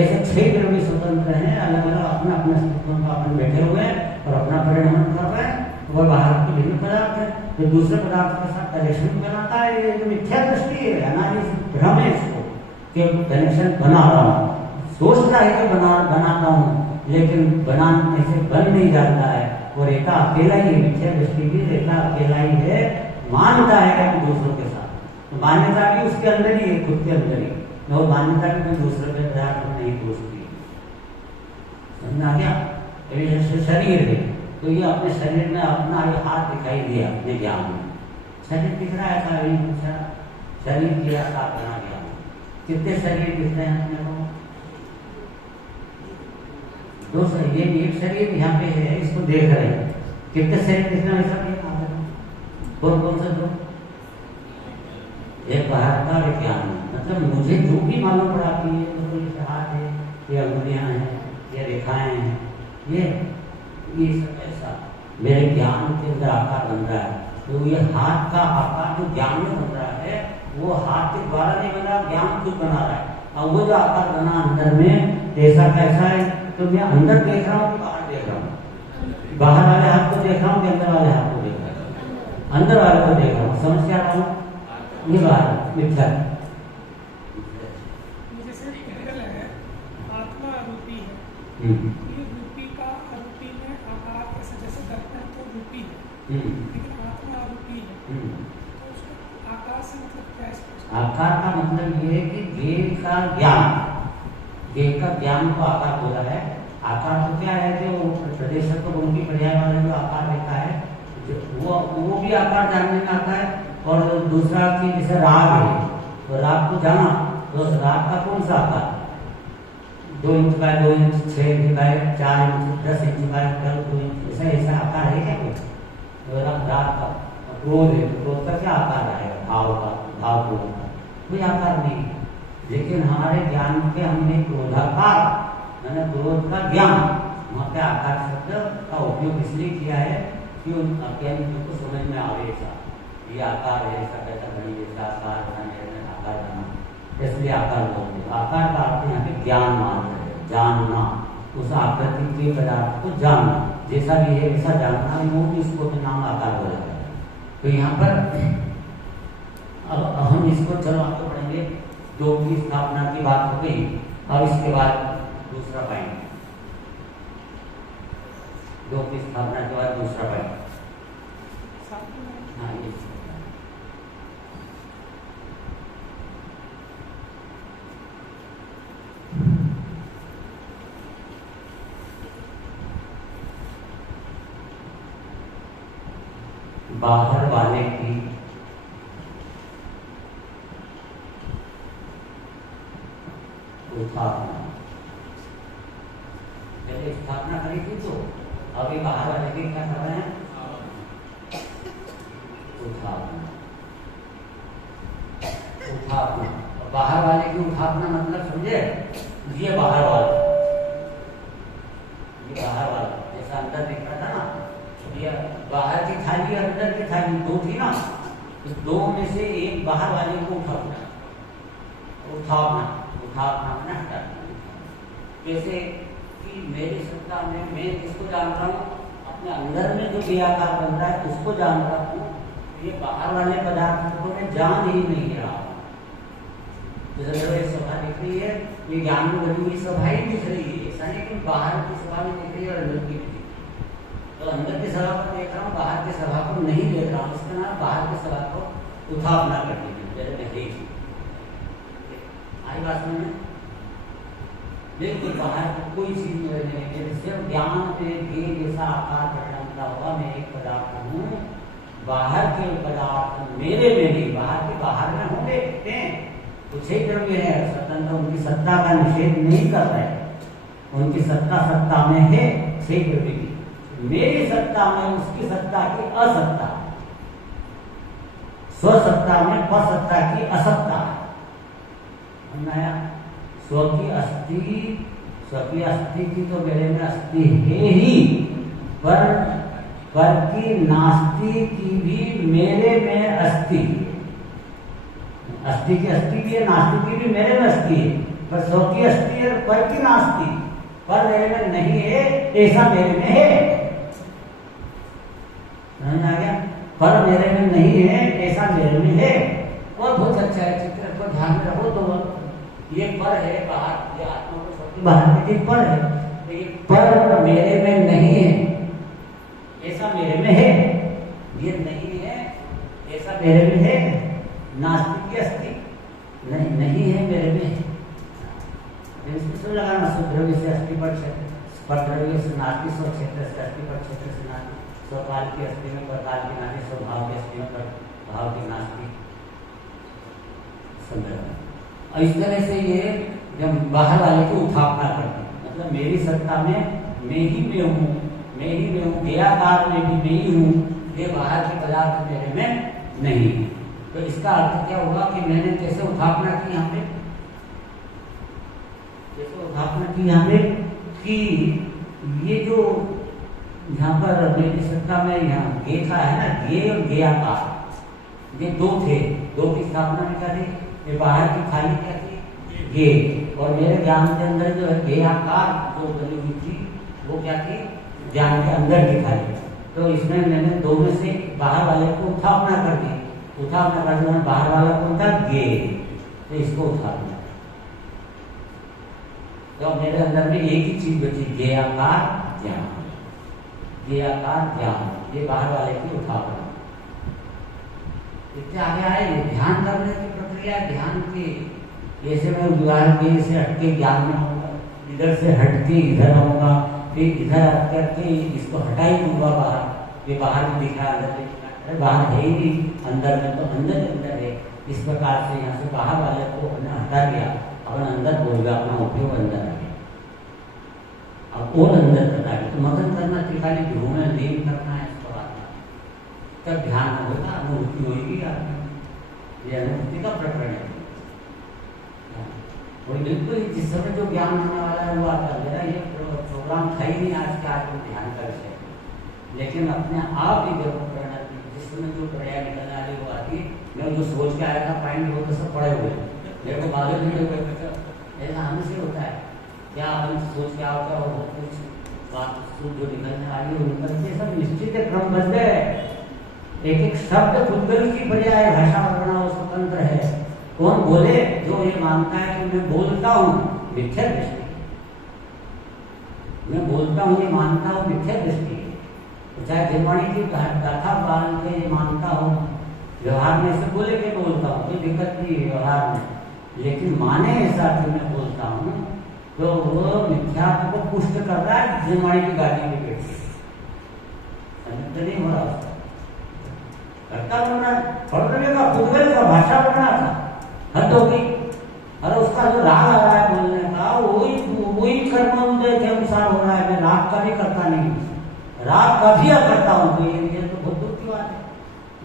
ऐसे 6 द्रव्य स्वतंत्र हैं, अलग अलग अपना अपना अस्तित्व का अपन बैठे हुए हैं और अपना परिणाम कर रहे हैं। वह बाहर के भिन्न पदार्थ है, जो दूसरे पदार्थ के साथ कनेक्शन बनाता है, ये जो मिथ्या दृष्टि है, हमारी भ्रम है इसको कि कनेक्शन बना रहा हूँ, सोचता है कि बनाता हूँ, लेकिन बनाने से बन नहीं जाता है। वो रहता अकेला ही, मिथ्या दृष्टि भी रहता अकेला ही है, मानता है कि दूसरों के साथ, तो मान्यता भी उसके अंदर ही है, खुद के अंदर ही। और मान्यता भी कोई दूसरे के पदार्थ में नहीं दोषती। समझ आ गया? जैसे शरीर है, तो ये अपने शरीर में अपना ये हाथ दिखाई दिया अपने ज्ञान में। शरीर दिख रहा है, ऐसा नहीं पूछा। शरीर किया का अपना ज्ञान। कितने शरीर दिख रहे हैं अपने को? दो शरीर, ये एक शरीर यहाँ पे है, इसको देख रहे हैं। कितने शरीर दिख रहे हैं? ऐसा नहीं कौन कौन से? दो। एक बाहर का विज्ञान, मतलब मुझे जो भी मालूम पड़ा कि ये तो कोई हाथ है, ये अंगुलियां हैं, ये रेखाएं हैं, ये सब ऐसा मेरे ज्ञान के अंदर आकार बन रहा है। तो ये हाथ का आकार जो ज्ञान में बन रहा है, वो हाथ के द्वारा नहीं बन रहा, ज्ञान खुद बना रहा है। और वो जो आकार बना अंदर में, ऐसा कैसा है? तो मैं अंदर देख रहा हूँ कि बाहर देख रहा हूँ? बाहर वाले हाथ को देख रहा हूँ कि अंदर वाले हाथ को देख रहा हूँ? अंदर वाले को देख रहा हूँ। समझ क्या रहा हूँ? ये बात मिथ्या है। जैसे केवल है आत्मा रूपी है, ये रूपी का अरूपी में आकार कैसे? जैसे दर्पण तो रूपी है, लेकिन आत्मा रूपी है, तो उसका आकार से मतलब क्या है? आकार का मतलब ये है कि देह का ज्ञान, देह का ज्ञान को आकार बोला है। आकार तो क्या है? जो प्रदेश को उनकी पर्याय वाले जो आकार रहता है, वो भी आकार जानने में आता है। और दूसरा कि जैसे राग है, तो राग को जाना, तो राग का कौन सा आकार? 2 इंच का, 2 इंच, 6 इंच का, 4 इंच, 10 इंच का, 2 इंच, ऐसा आकार है क्या कोई? तो राग का क्रोध है, तो क्रोध का क्या आकार रहेगा? भाव का, भाव क्रोध का कोई आकार नहीं। लेकिन हमारे ज्ञान के हमने क्रोधाकार, मैंने क्रोध का ज्ञान, वहाँ पे आकार शब्द का उपयोग इसलिए किया है कि उन अज्ञानियों को समझ में आवे ऐसा, ये आकार है, ऐसा कैसा बनी, जैसा आकार बना, आकार बना, इसलिए आकार बोलते हैं। आकार का अर्थ यहाँ पे ज्ञान मात्र है, जानना, उस आकृति के पदार्थ को जानना, जैसा भी है वैसा जानना, वो भी इसको नाम आकार बोला जाता है। तो यहाँ पर अब हम इसको चलो आपको पढ़ेंगे। 2 की स्थापना की बात हो गई, अब इसके बाद दूसरा पॉइंट, 2 की स्थापना के बाद दूसरा पॉइंट। हाँ, ये बाहर वाले की स्थापना, पहले स्थापना करी थी, तो अभी बाहर वाले की क्या कर रहे हैं? उठापना। उठापना, बाहर वाले की उठापना मतलब समझे? ये बाहर वाला, ये बाहर वाला, जैसा अंदर दिख रहा था ना, ये बाहर की थाली और अंदर की थाली 2 थी ना, तो 2 में से एक बाहर वाले को उठापना, उठापना, उठापना में हटाना। जैसे कि मेरी सत्ता में मैं किसको जान रहा हूँ? अपने अंदर में जो भी आकार बन रहा है उसको जान रहा हूँ। ये बाहर वाले पदार्थ को मैं जान ही नहीं रहा हूँ। जैसे सभा दिख रही है, ये ज्ञान में बनी हुई सभा ही दिख रही है, ऐसा नहीं कि बाहर की सभा में दिख रही है और अंदर की भी। तो अंदर की सभा को देख रहा हूँ, बाहर की सभा को नहीं देख रहा हूँ, इसके नाम बाहर की सभा को उठापना करनी है। आई बात में बिल्कुल बाहर कोई चीज नहीं है, सिर्फ ज्ञान के जैसा आकार परिणमता हुआ। मैं एक पदार्थ हूँ, बाहर के पदार्थ मेरे में भी, बाहर के बाहर में होंगे कुछ ही द्रव्य है, स्वतंत्र उनकी सत्ता का निषेध नहीं कर रहे, उनकी सत्ता सत्ता में है, सही द्रव्य की। मेरी सत्ता में उसकी सत्ता की असत्ता, स्वसत्ता में स्वसत्ता की असत्ता है। स्व की अस्थि, स्वकीय अस्थि की तो मेरे में अस्थि है ही, पर की नास्ति की भी मेरे में अस्थि, अस्थि की अस्थि भी है, नास्ति की भी मेरे में अस्थि है, पर स्व की अस्थि है, पर की नास्ति, पर मेरे में नहीं है ऐसा मेरे में है। समझ आ गया? पर मेरे में नहीं है ऐसा मेरे में है। और बहुत अच्छा है, चित्र को ध्यान में रखो। तो ये पर है बाहर, ये आत्मा को छोड़ बाहर की पर है, तो ये पर मेरे में नहीं है ऐसा मेरे में है, ये नहीं है ऐसा मेरे में है। नास्तिक की अस्थि नहीं है मेरे में। इसमें लगाना सुद्रव्य से अस्थि पर परद्रव्य से नास्ति, स्व क्षेत्र से अस्थि पर क्षेत्र से नास्ति, स्वकाल की अस्थि में परकाल की नास्ति, स्वभाव की अस्थि में भाव की नास्ति। और इस तरह से ये जब बाहर वाले की उठापना करते हैं, मतलब मेरी सत्ता में मैं ही में हूँ, मैं ही में हूँ, क्रियाकार में भी मैं ही हूँ, ये बाहर के पदार्थ मेरे में नहीं। तो इसका अर्थ क्या होगा कि मैंने कैसे उठापना की यहाँ पे, कैसे उठापना की यहाँ पे कि ये जो यहाँ पर मेरी सत्ता में यहाँ गे का है ना, गे और गेयाकार, ये दो थे, दो की स्थापना में क्या थी, ये बाहर की खाली क्या थी, गे, और मेरे ज्ञान के अंदर जो है गेयाकार जो बनी हुई थी वो क्या थी, ज्ञान के अंदर की खाली। तो इसमें मैंने दो में से बाहर वाले को उठापना कर दी, उठापना कर दिया, बाहर वाला कौन था, गे, तो इसको उठा दिया। तो मेरे अंदर में एक ही चीज बची, गेयाकार ज्ञान, गेयाकार ज्ञान, ये बाहर वाले की उठापना। इससे आगे आए ध्यान करने की प्रक्रिया, ध्यान की जैसे मैं उदाहरण के से हटके ज्ञान में आऊंगा, इधर से हटके इधर आऊंगा, फिर इधर हट करके इसको हटा ही दूंगा बाहर, ये बाहर भी दिख रहा है, अंदर भी दिख रहा है, बाहर है ही नहीं, अंदर में तो अंदर अंदर है। इस प्रकार से यहाँ से बाहर वाले को हटा दिया, अपन अंदर बोल गया, अपना उपयोग अंदर आ गया। अब और अंदर करना है तो मगन करना, त्रिकाली ध्रुव में लीन करना है, इसको आता तब ध्यान होगा, अनुभूति होगी आपने, ये अनुभूति का प्रकरण है। और बिल्कुल जिस समय जो ज्ञान होने वाला है वो आता है। मेरा ये प्रोग्राम था ही नहीं आज के, आज तो ध्यान का विषय, लेकिन अपने आप ही जरूर करना चाहिए। जिस समय जो प्रयाग निकलने वाली वो आती, मैं जो सोच के आया था पॉइंट वो तो सब पड़े हुए, मेरे को मालूम नहीं होगा, ऐसा हमसे होता है क्या, अपन सोच के आओ क्या हो, कुछ बात जो निकलने वाली है निकलते सब निश्चित क्रम बन गए। एक एक शब्द खुदगल की पर्याय भाषा वर्णना स्वतंत्र है। कौन बोले, जो ये मानता है कि मैं बोलता हूँ, मिथ्या दृष्टि, मैं बोलता हूँ ये मानता हूँ, मिथ्या दृष्टि। तो चाहे निर्वाणी की गाथा बाल के मानता हूँ, व्यवहार में से बोले के बोलता हूँ, कोई दिक्कत नहीं है व्यवहार में, लेकिन माने ऐसा कि मैं बोलता हूँ, तो वो मिथ्यात्व को पुष्ट कर रहा है निर्वाणी की गाली के पेट से, नहीं हो रहा उसका करता होना, पढ़ने का खुदगल का भाषा बनना था, हद हो गई। और उसका जो राग आ रहा है बोलने का, वही कर्म उदय के अनुसार हो रहा है। मैं राग का भी करता नहीं, राग का भी करता हूँ, तो ये तो बहुत दुख की बात है,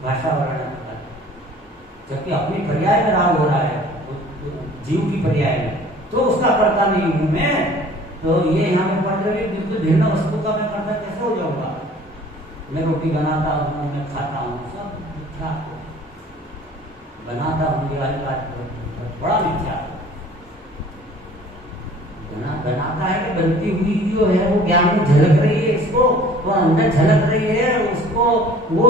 भाषा वर्णन का। जबकि अपनी पर्याय में राग हो रहा है, जीव की पर्याय में, तो उसका करता नहीं हूँ मैं। तो ये यहाँ पे पढ़ रही बिल्कुल भिन्न वस्तु का मैं करता कैसे हो जाऊंगा। मैं रोटी बनाता हूँ, मैं खाता हूँ, सब मिथ्या बनाता हूँ, ये वाली बात बड़ा मिथ्या बनाता है कि बनती हुई जो है वो ज्ञान में झलक रही है, इसको वो अंदर झलक रही है, उसको वो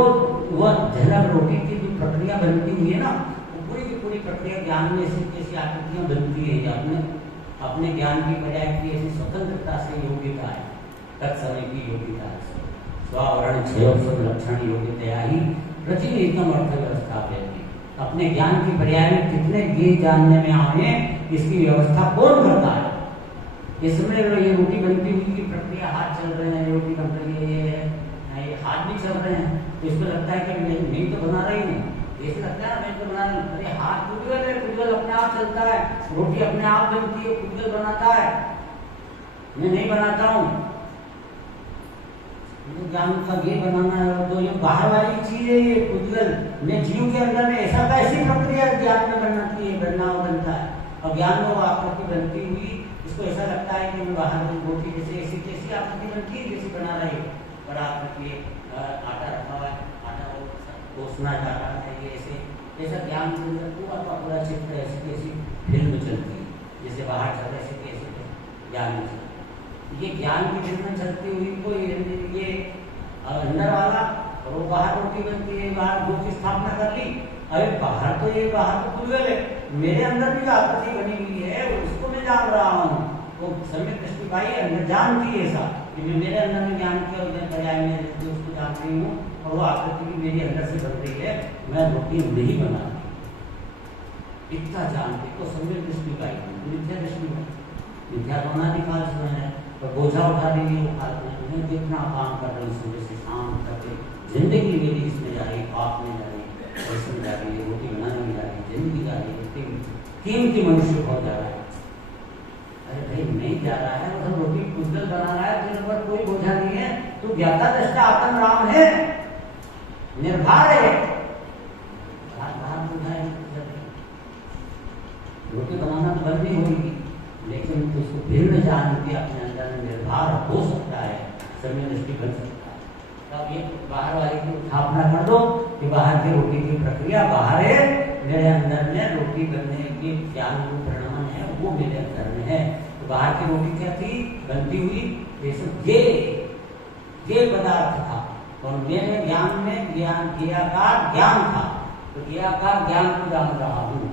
झलक रोटी की जो प्रक्रिया बनती हुई है ना, वो पूरी की पूरी प्रक्रिया ज्ञान में ऐसी कैसी आकृतियां बनती है, अपने ज्ञान की पर्याय की ऐसी स्वतंत्रता से योग्यता है, तत्समय की योग्यता है, स्वावरण क्षय लक्षण योग्यता ही प्रतिनिधित्व अर्थव्यवस्था है। अपने ज्ञान की पर्याय में कितने ये जानने में आए, इसकी व्यवस्था कौन करता है। इसमें ये रोटी बनती हुई की प्रक्रिया, हाथ चल रहे हैं, रोटी बन रही है, ये हाथ भी चल रहे हैं, तो इसको लगता है कि मैं तो बना रही हूँ, ऐसे लगता है मैं तो बना रही हूँ। अरे हाथ खुदगल है, खुदगल अपने आप चलता है, रोटी अपने आप बनती है, खुदगल बनाता है, मैं नहीं बनाता हूँ। ज्ञान का ये बनाना है, तो ये बाहर वाली चीज है, ये खुदगल मैं जीव के अंदर में ऐसा कैसी प्रक्रिया ज्ञान में बनना चाहिए, बनता है। और ज्ञान में वो आकृति बनती हुई, इसको ऐसा लगता है कि मैं बाहर में रोटी जैसे ऐसी कैसी आकृति बनती है, जैसे बना रही है, बड़ा आकृति आटा रखा हुआ है, आटा वो कोसना जा रहा है, ये ऐसा ज्ञान के अंदर पूरा का पूरा चित्र ऐसी कैसी फिल्म चलती है, जैसे बाहर चल रहे कैसे ज्ञान में चलती। ये ज्ञान की फिल्म चलती हुई को ये अंदर वाला, और वो बाहर रोटी बनती है, बाहर दो की स्थापना कर ली। अरे बाहर तो खुदगल है, मेरे अंदर भी आकृति बनी हुई है, उसको मैं जान रहा हूँ। वो सम्यक दृष्टि पाई अंदर जानती है ऐसा कि मैं मेरे अंदर में ज्ञान के पर्याय में उसको जान रही हूँ, और वो आकृति भी मेरी अंदर से बन रही है, मैं रोटी नहीं बनाती। इतना जानते तो सम्यक दृष्टि का ही मिथ्या दृष्टि का मिथ्या होना निकाल समय है तो बोझा उठा देंगे वो फालतू में जितना काम कर रहे हैं सुबह से शाम तक जिंदगी मेरी इसमें जा रही पाप में जा रही पैसे में जा रही है रोटी बनाने में जा रही जिंदगी जा रही है कीमती मनुष्य हो जा रहा है। अरे भाई नहीं जा रहा है मतलब रोटी कुशल बना रहा है तेरे ऊपर कोई बोझा नहीं है तू ज्ञाता दृष्टा आत्म राम है निर्भर है रोटी बनाना बंद नहीं होगी लेकिन उसको भिन्न जान के अपने अंदर में निर्भर हो सकता है समय दृष्टि बन सकता है। तब ये बाहर वाले की स्थापना कर दो कि बाहर की रोटी की प्रक्रिया बाहर है मेरे अंदर में रोटी बनने की ज्ञान रूप परिणाम है वो मेरे अंदर में है। तो बाहर की रोटी क्या थी बनती हुई ये पदार्थ था और मेरे ज्ञान में ज्ञान क्रियाकार ज्ञान था तो क्रियाकार ज्ञान को जान रहा हूँ।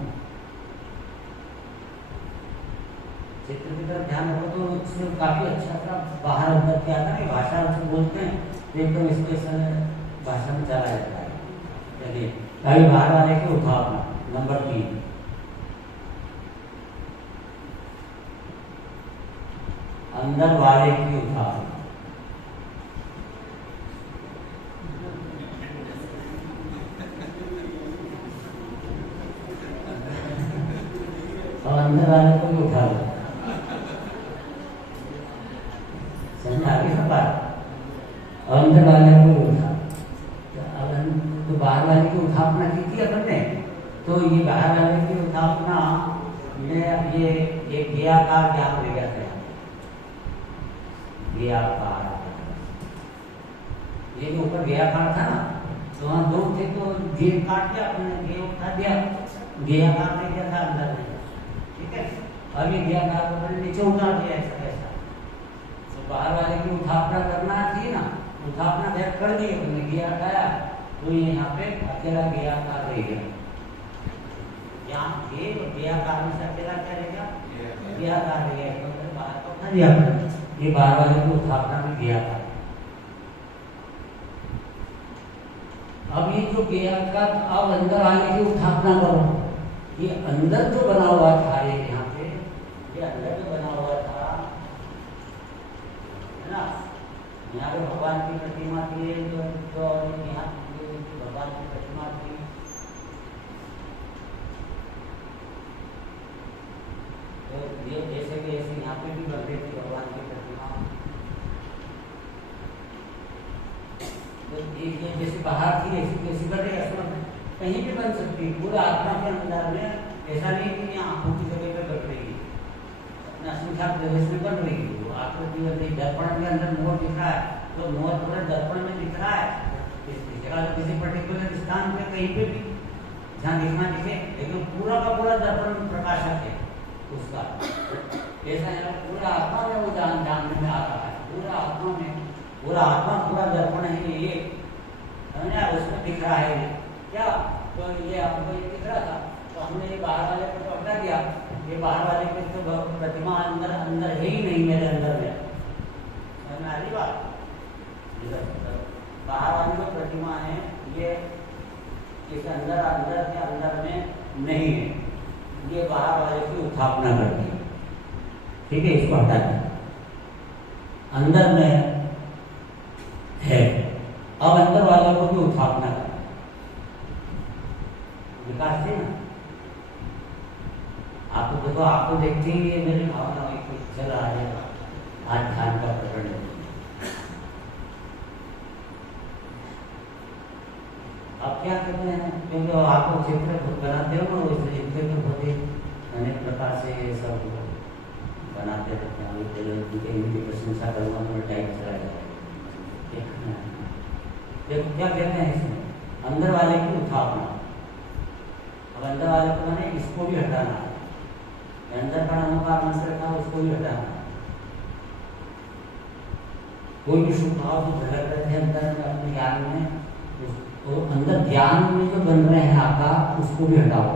चित्र की तरफ ध्यान रखो तो इसमें काफी अच्छा सा बाहर अंदर क्या आता है भाषा से बोलते हैं एकदम स्पेशल भाषा में चला जाता है। चलिए अभी बाहर वाले की उठावना नंबर 3 अंदर वाले की उठावना और अंदर वाले को भी उठा लो आगे सब बात और अंदर वाले को उठा तो बाहर वाले की उठापना की थी अपन ने तो ये बाहर वाले की उठापना में ये एक ज्ञाकार ज्ञान ले गया था ज्ञाकार ये जो ऊपर ज्ञाकार था ना तो वहाँ दो थे तो घे काट दिया अपने घे उठा दिया ज्ञाकार ले गया था अंदर में ठीक है अब ये ज्ञाकार को नीचे उतार दिया ऐसा ऐसा बाहर वाले की उठापना करना थी ना उठापना व्यक्त कर दी उन्होंने गिया हटाया तो ये यहाँ पे अकेला गियाकार रह गया यहाँ ये गियाकार में से अकेला क्या रह गया गियाकार रह गया तो बाहर को उठा दिया ये बाहर वाले की उठापना में गियाकार अब ये जो गियाकार अब अंदर वाले की उठापना करो ये अंदर जो बना हुआ था ये यहाँ पे ये अंदर जो बना हुआ था यहाँ पे भगवान की प्रतिमा थी जो यहाँ भगवान की प्रतिमा थी तो ये जैसे कि ऐसे यहाँ पे भी बन रही थी भगवान की प्रतिमा तो ये जैसे बाहर थी ऐसी कैसी बन रही है कहीं भी बन सकती है पूरा आत्मा के अंदर में ऐसा नहीं कि यहाँ आंखों की जगह पे बन रही है अपना संख्या प्रदेश में बन रही है आकृति बन रही दर्पण के अंदर मोर दिख रहा है तो मोर पूरा दर्पण में दिख रहा है किसी पर्टिकुलर स्थान पे कहीं पे भी जहाँ दिखना दिखे लेकिन पूरा का पूरा दर्पण प्रकाशक है उसका ऐसा है पूरा आत्मा में वो जानने में आ रहा है पूरा आत्मा पूरा दर्पण है ये उसमें दिख रहा है क्या तो ये आपको ये दिख रहा था तो हमने ये बाहर वाले को तो हटा दिया ये बाहर वाले के तो प्रतिमा अंदर है ही नहीं मेरे अंदर में समझ आ रही बात बाहर वाली जो प्रतिमा है ये इस अंदर के अंदर में नहीं है ये बाहर वाले की उठापना करती है ठीक है इसको हटा दें अंदर में है अब अंदर वाले को भी उठापना करना विकास थी ना आपको देखो आपको देखते ही ये मेरी भावना चल रहा है आज ध्यान का प्रकरण आप क्या करते हैं क्योंकि आपको चित्र बनाते हो ना चित्र होते अनेक प्रकार से सब बनाते रहते हैं इनकी प्रशंसा करूँगा तो टाइम चला जाएगा देखो क्या कहते हैं इसमें अंदर वाले की उठापना अब अंदर वाले को मैंने इसको भी हटाना है अंदर का नमकार मंत्र था उसको भी हटाना कोई भी शुभ भाव जो झलक रहे थे अंदर में अपने ज्ञान में तो अंदर ज्ञान में जो बन रहे हैं आकार उसको भी हटाओ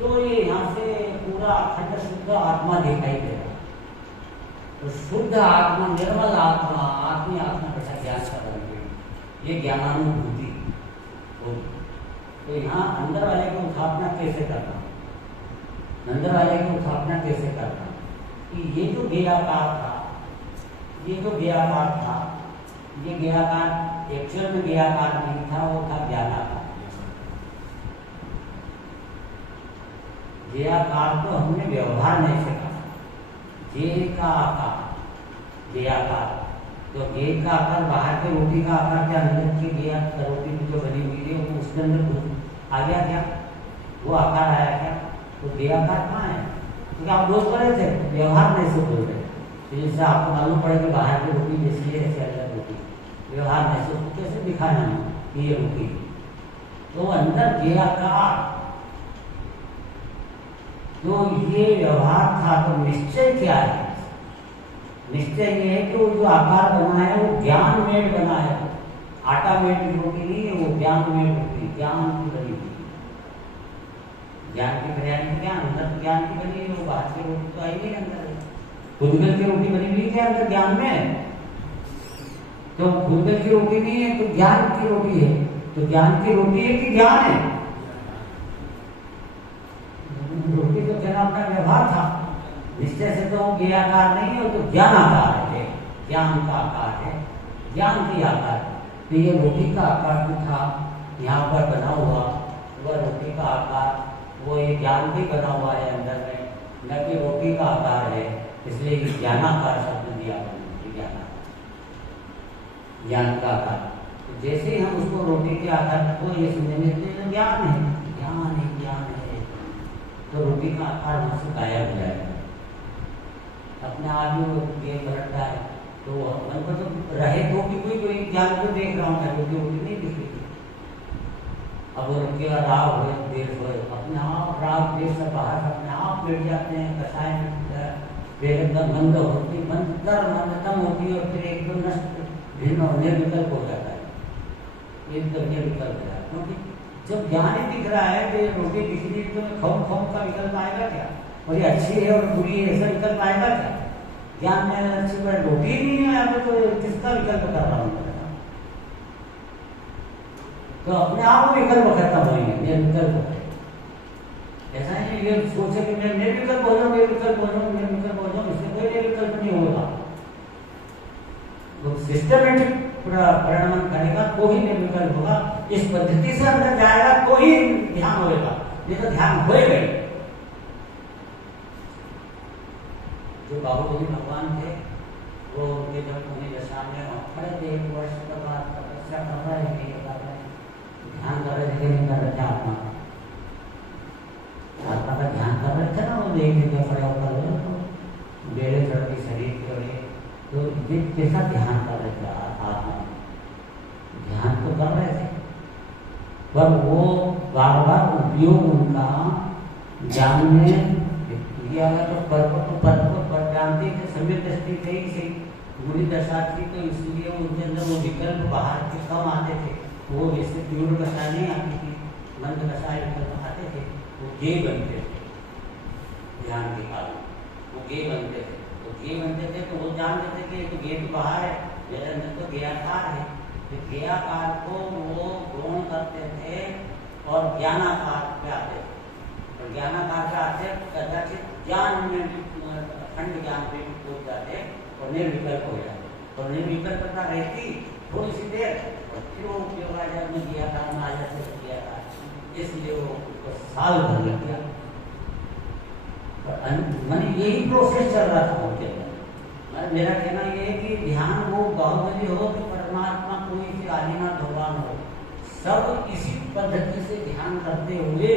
तो ये यहाँ से पूरा अखंड शुद्ध आत्मा दिखाई दे रहा तो शुद्ध आत्मा निर्मल आत्मा आत्मा का ज्ञान का बन गई ये ज्ञानानुभूति तो तो यहाँ अंदर वाले की उत्थापना कैसे करना, अंदर वाले की उत्थापना कैसे करना कि ये जो ज्ञेयाकार था, ये जो ज्ञेयाकार था, ये ज्ञेयाकार एक्चुअल में ज्ञेयाकार नहीं था, वो था ज्ञानाकार। ज्ञेयाकार तो हमने व्यवहार नहीं सीखा। ज्ञेय का आकार ज्ञेयाकार, तो ज्ञेय का आकार बाहर के रोटी का आकार क्या, अंदर की ज्ञेय रोटी की जो बनी हुई है वो उसके अंदर आ गया क्या, वो आकार आया क्या, तो ज्ञेयाकार कहाँ है? क्योंकि आप रोज कर रहे थे, व्यवहार नहीं से बोल रहे, तो जैसे आपको मालूम पड़े कि बाहर की रोटी जैसी है ऐसे अलग रोटी, व्यवहार नहीं से उसको कैसे दिखाना कि ये रोटी, तो अंदर ज्ञेयाकार, तो ये व्यवहार था। तो निश्चय क्या है? निश्चय ये है कि वो जो आकार बना है वो ज्ञान में बना है, आटा में रोटी नहीं है, वो ज्ञान में रोटी, ज्ञान की बनी हुई, ज्ञान की बिरयानी क्या अंदर ज्ञान की बनी है, वो बाहर की रोटी तो आई नहीं अंदर, खुदगल की रोटी बनी हुई क्या अंदर ज्ञान में, तो खुदगल की रोटी नहीं है तो ज्ञान की रोटी है, तो ज्ञान की रोटी है कि ज्ञान है? रोटी तो कहना अपना व्यवहार था, निश्चय से तो ज्ञेयाकार नहीं है, तो ज्ञान आकार है, ज्ञान का आकार है, ज्ञान की आकार। तो ये रोटी का आकार जो था यहाँ पर बना हुआ, वह रोटी का आकार, वो ये ज्ञान भी बना हुआ है अंदर में, न कि रोटी का आकार है, इसलिए ज्ञानाकार शब्द दिया ज्ञान का आकार। तो जैसे ही हम उसको रोटी के आकार को ये समझेंगे तो ज्ञान है, ज्ञान है, ज्ञान है, तो रोटी का आकार वहाँ से गायब हो जाएगा, अपने आप ही वो ये पलटता है। तो मन को तो रहे तो भी कोई ज्ञान को देख रहा हूँ मैं, रोटी रोटी नहीं दिख रही, अब वो रुके राग हो देश हो, अपने आप राग देश से बाहर अपने आप बैठ जाते हैं, कसाय एकदम बंद होती, मंदतम होती है और फिर एकदम नष्ट भिन्न निर्विकल्प हो जाता है, एकदम निर्विकल्प हो जाता है। क्योंकि जब ज्ञान ही दिख रहा है कि रोटी दिख रही है तो खौफ खौफ का विकल्प आएगा क्या, और ये अच्छी है और बुरी है ऐसा विकल्प आएगा क्या? ज्ञान में अच्छी पर रोटी नहीं है यहाँ पे, तो किसका विकल्प कर रहा हूँ? तो अपने आप विकल्प खत्म होंगे, निर्विकल्प। ऐसा है ये सोचे कि मैं निर्विकल्प हो जाऊँ, निर्विकल्प हो जाऊँ, निर्विकल्प हो जाऊँ, इससे कोई निर्विकल्प नहीं होगा। तो सिस्टमेटिक परिणाम करेगा तो ही निर्विकल्प होगा, इस पद्धति से अंदर जाएगा तो ही ध्यान होगा, ये तो ध्यान होएगा ही। जो बाहुबली भगवान थे वो उनके जब उन्हें दशा में खड़े थे, 1 वर्ष के बाद तपस्या कर रहे हैं, नहीं कर रहे, ध्यान कर रहे थे, नहीं कर रहे थे, आत्मा का ध्यान कर रहे थे ना, वो देख के खड़े होकर बेले चढ़ती शरीर के, तो ये कैसा ध्यान कर रहे थे? आत्मा ध्यान तो कर रहे थे, पर वो बार बार उपयोग उनका ज्ञान में किया गया, तो पर जानते थे, सम्यक दृष्टि थे ही सही, बुरी दशा थी, तो इसलिए उनके अंदर वो विकल्प बाहर के कम आते थे, वो वैसे तीव्र दशा नहीं आती थी, मंद दशा विकल्प आते थे, वो ज्ञेय बनते थे, ध्यान के कारण वो ज्ञेय बनते थे। तो ज्ञेय बनते थे तो वो जान लेते थे तो ज्ञेय तो बाहर है, मेरे अंदर तो ज्ञेयाकार है, तो ज्ञेयाकार को वो ग्रहण करते थे और ज्ञानाकार पे आते थे, और ज्ञानाकार पे आते कदाचित ज्ञान में खंड ज्ञान में डूब जाते और निर्विकल्प हो जाते, और निर्विकल्पता रहती थोड़ी सी देर और फिर वो उपयोग आ जाए, में ज्ञेयाकार में आ जाते, इसलिए वो साल भर लग गया। मैंने यही प्रोसेस चल रहा था उनके अंदर। मेरा कहना यह है कि ध्यान वो बाहुबली हो कि परमात्मा कोई से आदिनाथ भगवान हो, सब इसी पद्धति से ध्यान करते हुए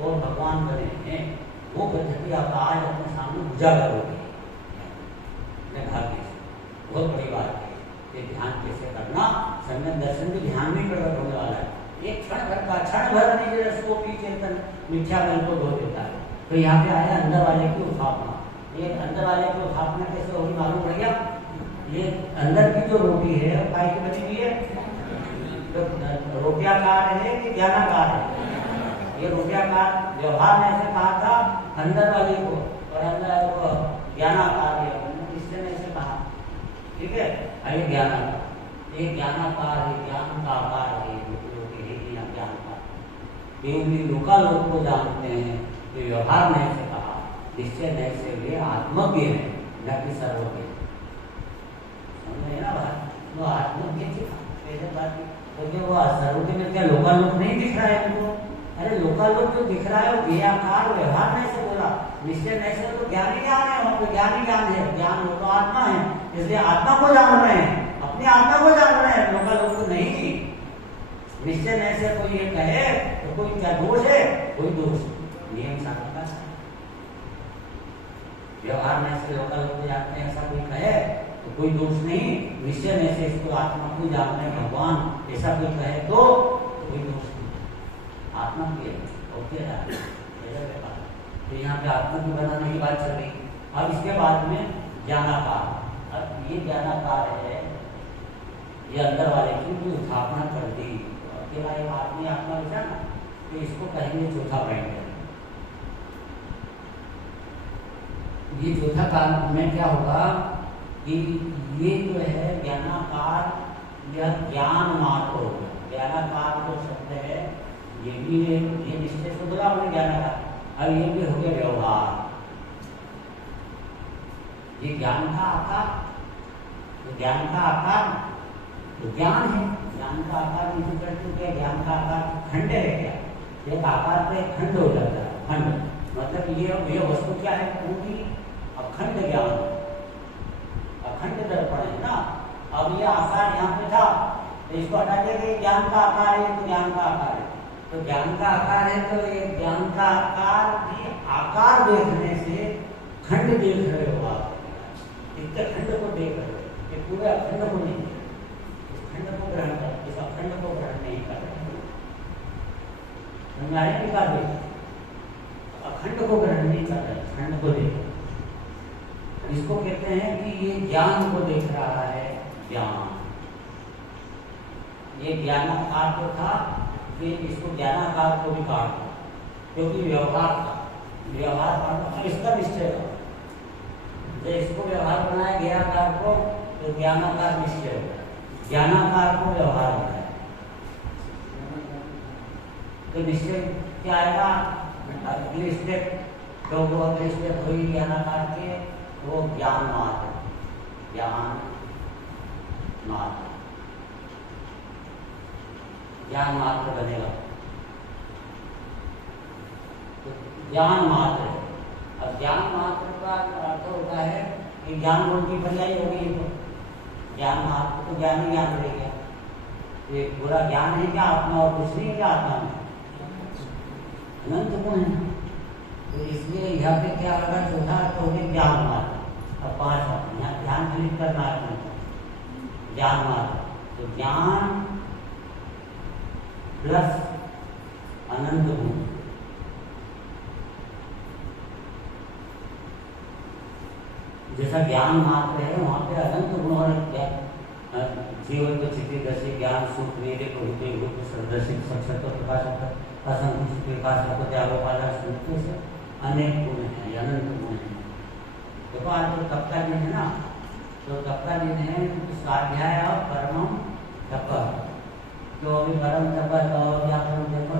वो भगवान बने हैं। वो पद्धति आप आज अपने सामने उजागर होगी, भाग्य से बहुत बड़ी बात है कि ध्यान कैसे करना। सम्यक दर्शन भी ध्यान में प्रकट होने वाला है, एक क्षण भर का, क्षण भर नहीं रसको पी चेतन मिथ्या बल को धो देता है। तो यहाँ पे आया अंदर वाले की उत्थापना। ये अंदर वाले की उत्थापना कैसे होगी मालूम पड़ गया? ये अंदर की जो रोटी है काय की बनी हुई है, तो रोटियाकार है कि ज्ञानाकार है? ये रोटियाकार व्यवहार में ऐसे कहा था अंदर वाले को, और अंदर वाले को ज्ञानाकार है, इससे ऐसे कहा, ठीक है। ये ज्ञानाकार, ये ज्ञानाकार है, ज्ञान का आकार है, रोटी है ज्ञान का। केवली लोकालोक को जानते हैं, ये व्यवहार नहीं से कहा, निश्चय नहीं से वे आत्मज्ञ है, न कि सर्वज्ञ। समझे ना बात? वो आत्मज्ञ थी पहले बात, क्योंकि वो सर्वज्ञ में क्या लोकालोक नहीं दिख रहा है उनको? अरे लोकालोक जो दिख रहा है वो ज्ञाकार व्यवहार नहीं से बोला, निश्चय नहीं से तो ज्ञान ही ज्ञान है, वहाँ पे ज्ञान ही ज्ञान है, ज्ञान वो तो आत्मा है, इसलिए आत्मा को जान रहे हैं, अपनी आत्मा को जान रहे हैं, लोकालोक को नहीं। निश्चय नहीं से कोई ये कहे तो कोई क्या दोष है? कोई दोष नियम शास्त्र का व्यवहार नहीं से लोकालोक को जानते हैं ऐसा कोई कहे तो कोई दोष नहीं। निश्चय नहीं से इसको आत्मा को जानते हैं भगवान ऐसा कोई कहे तो कोई दोष नहीं। आत्मा की होते है तो यहाँ पे आत्मा की बनाने की बात चल रही। अब इसके बाद में ज्ञानाकार, अब ये ज्ञानाकार है, ये अंदर वाले की स्थापना कर दी, अकेला एक आदमी आत्मा बचा ना, तो इसको कहेंगे चौथा पॉइंट। ये चौथा काम में क्या होगा कि ये जो है ज्ञानाकार, यह ज्ञान मात्र होगा। ज्ञानाकार जो शब्द है ये भी ये निश्चय से बोला हमने ज्ञानाकार, अब ये भी हो गया व्यवहार। ये ज्ञान का आकार, तो ज्ञान का आकार तो ज्ञान है, ज्ञान का आकार नहीं करते क्या? ज्ञान का आकार खंड है क्या? एक आकार पे खंड हो जाता है, खंड मतलब ये वस्तु क्या है? पूरी अखंड ज्ञान, अखंड दर्पण है ना। अब ये आकार यहाँ पे था तो इसको हटा देंगे, ज्ञान का आकार है तो ज्ञान का आकार है, तो ज्ञान का आकार है तो ये ज्ञान का आकार भी आकार देखने से खंड देख रहे हो आप, इतने खंड को देख रहे हो, ये पूरे अखंड को नहीं, इस खंड को ग्रहण कर, इस अखंड को ग्रहण नहीं कर रहे, समझाने की बात है, अखंड को ग्रहण नहीं कर रहे, खंड को देख। इसको कहते हैं कि ये ज्ञान को देख रहा है, ज्ञान। ये ज्ञानाकार जो था फिर इसको ज्ञानाकार को भी काट दो, क्योंकि व्यवहार था, व्यवहार काटो इसका निश्चय था। जब इसको व्यवहार बनाया ज्ञानाकार को तो ज्ञानाकार निश्चय होगा, ज्ञानाकार को व्यवहार बनाया तो निश्चय क्या आएगा? अगली स्टेप तो वो अगली स्टेप हुई ज्ञानाकार के, वो ज्ञान मात्र, ज्ञान मात्र, ज्ञान मात्र बनेगा, तो ज्ञान मात्र। अब ज्ञान मात्र का अर्थ होता है कि ज्ञान गुण की बजाई होगी, तो ज्ञान मात्र तो ज्ञान ही ज्ञान रह गया, ये पूरा ज्ञान है क्या आत्मा और कुछ नहीं क्या आत्मा में अनंत गुण है। तो इसलिए यहाँ पे क्या होगा? चौथा अर्थ हो गया ज्ञान मात्र। अब पांचवा यहाँ ध्यान केंद्रित करना है, ज्ञान मात्र, तो ज्ञान प्लस अनंत गुण, जैसा ज्ञान मात्र है वहां पे अनंत गुण और जीवन को चित्ती दर्शी ज्ञान सुख नीले रूप सदर्शी सक्षत प्रकाश असंकुचित विकास त्यागोपाला से अनेक गुण है, अनंत गुण है। देखो आज तो तप का दिन है ना, तो तप का दिन है स्वाध्याय और परमम तप, तो अभी परम तप और क्या करूँ? देखो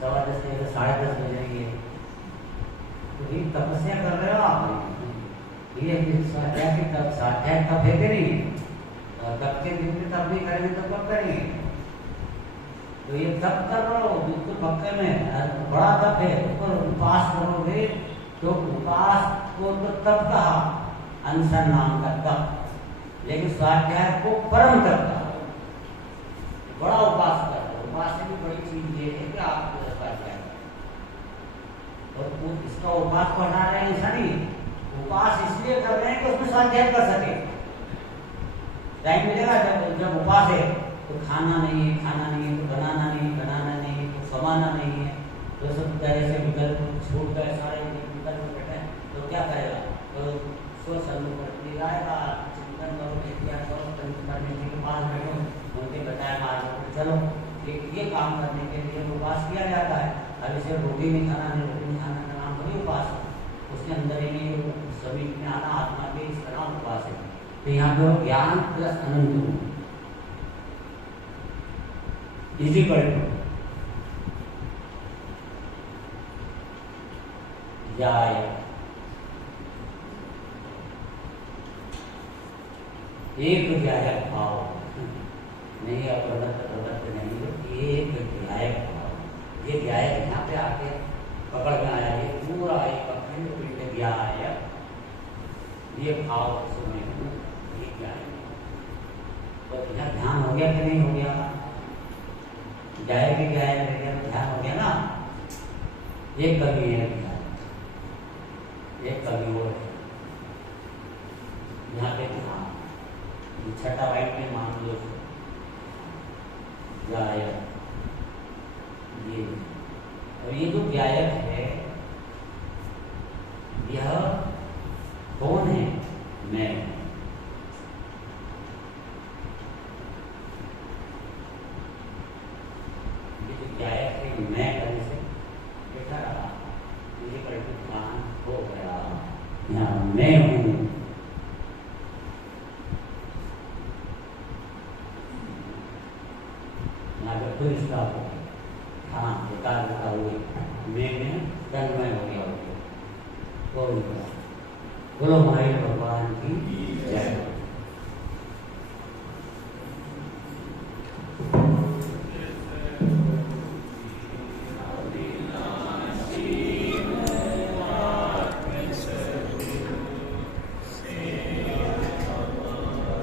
10:15 से 10:30 बजेंगे, तो ये तपस्या कर रहे हो आप, ये स्वाध्याय की तप, स्वाध्याय तप है कि नहीं? तप के दिन में तप नहीं करेंगे तो कब करेंगे? तो ये तप कर रहे हो बिल्कुल पक्के में, बड़ा तप है, ऊपर उपास करोगे तो उपास को तो तप कहा, अनशन नाम का तप, लेकिन स्वाध्याय को परम तप कहा, बड़ा उपास कर रहे हो। उपास से भी बड़ी चीज ये है कि आप स्वाध्याय और इसका उपास को हटा रहे हैं, ऐसा नहीं, उपास इसलिए कर रहे हैं कि उसमें स्वाध्याय कर सके। टाइम मिलेगा जब उपास है तो खाना नहीं है, खाना नहीं है तो बनाना नहीं, बनाना नहीं है तो समाना नहीं है, तो सब तरह से विकल्प छूट गए, सारे विकल्प बैठे, तो क्या करेगा? तो सोच सन्मुख आएगा, चिंतन करो, एहतियात करो, करने के पास बैठो, उनके बताया मार्ग चलो, ये काम करने के लिए उपास किया जाता है। अब इसे रोटी नहीं खाना, नहीं रोटी नहीं खाना का नाम थोड़ी उपास, उसके अंदर ही समीप में आना, आत्मा के इस तरह उपास है। तो यहाँ पे ज्ञान प्लस अनंत इक्वल टू जाय, एक ध्यायक भाव नहीं, अप्रदत्त नहीं, एक ध्यायक भाव। ये ध्यायक यहाँ पे आके पकड़ में आया, ये पूरा एक अखंड पिंड ध्यायक, ये भाव सुने ये ध्यायक। तो यहाँ ध्यान हो गया कि नहीं हो गया? ध्यायक भी ध्यायक रह गया, ध्यान हो गया ना। एक कवि है ध्यान, एक कवि और है यहाँ पे ध्यान, छठा वाइट में मान लो गायक ये। और ये जो गायक है यह कौन है? मैं। ये जो गायक है मैं करने से बैठा रहा, मुझे परिवर्तन हो गया, यहाँ मैं हूँ। हाँ, एकाग्रता हुई, मैं तन्मय हो गया। बोलो महावीर भगवान की जय।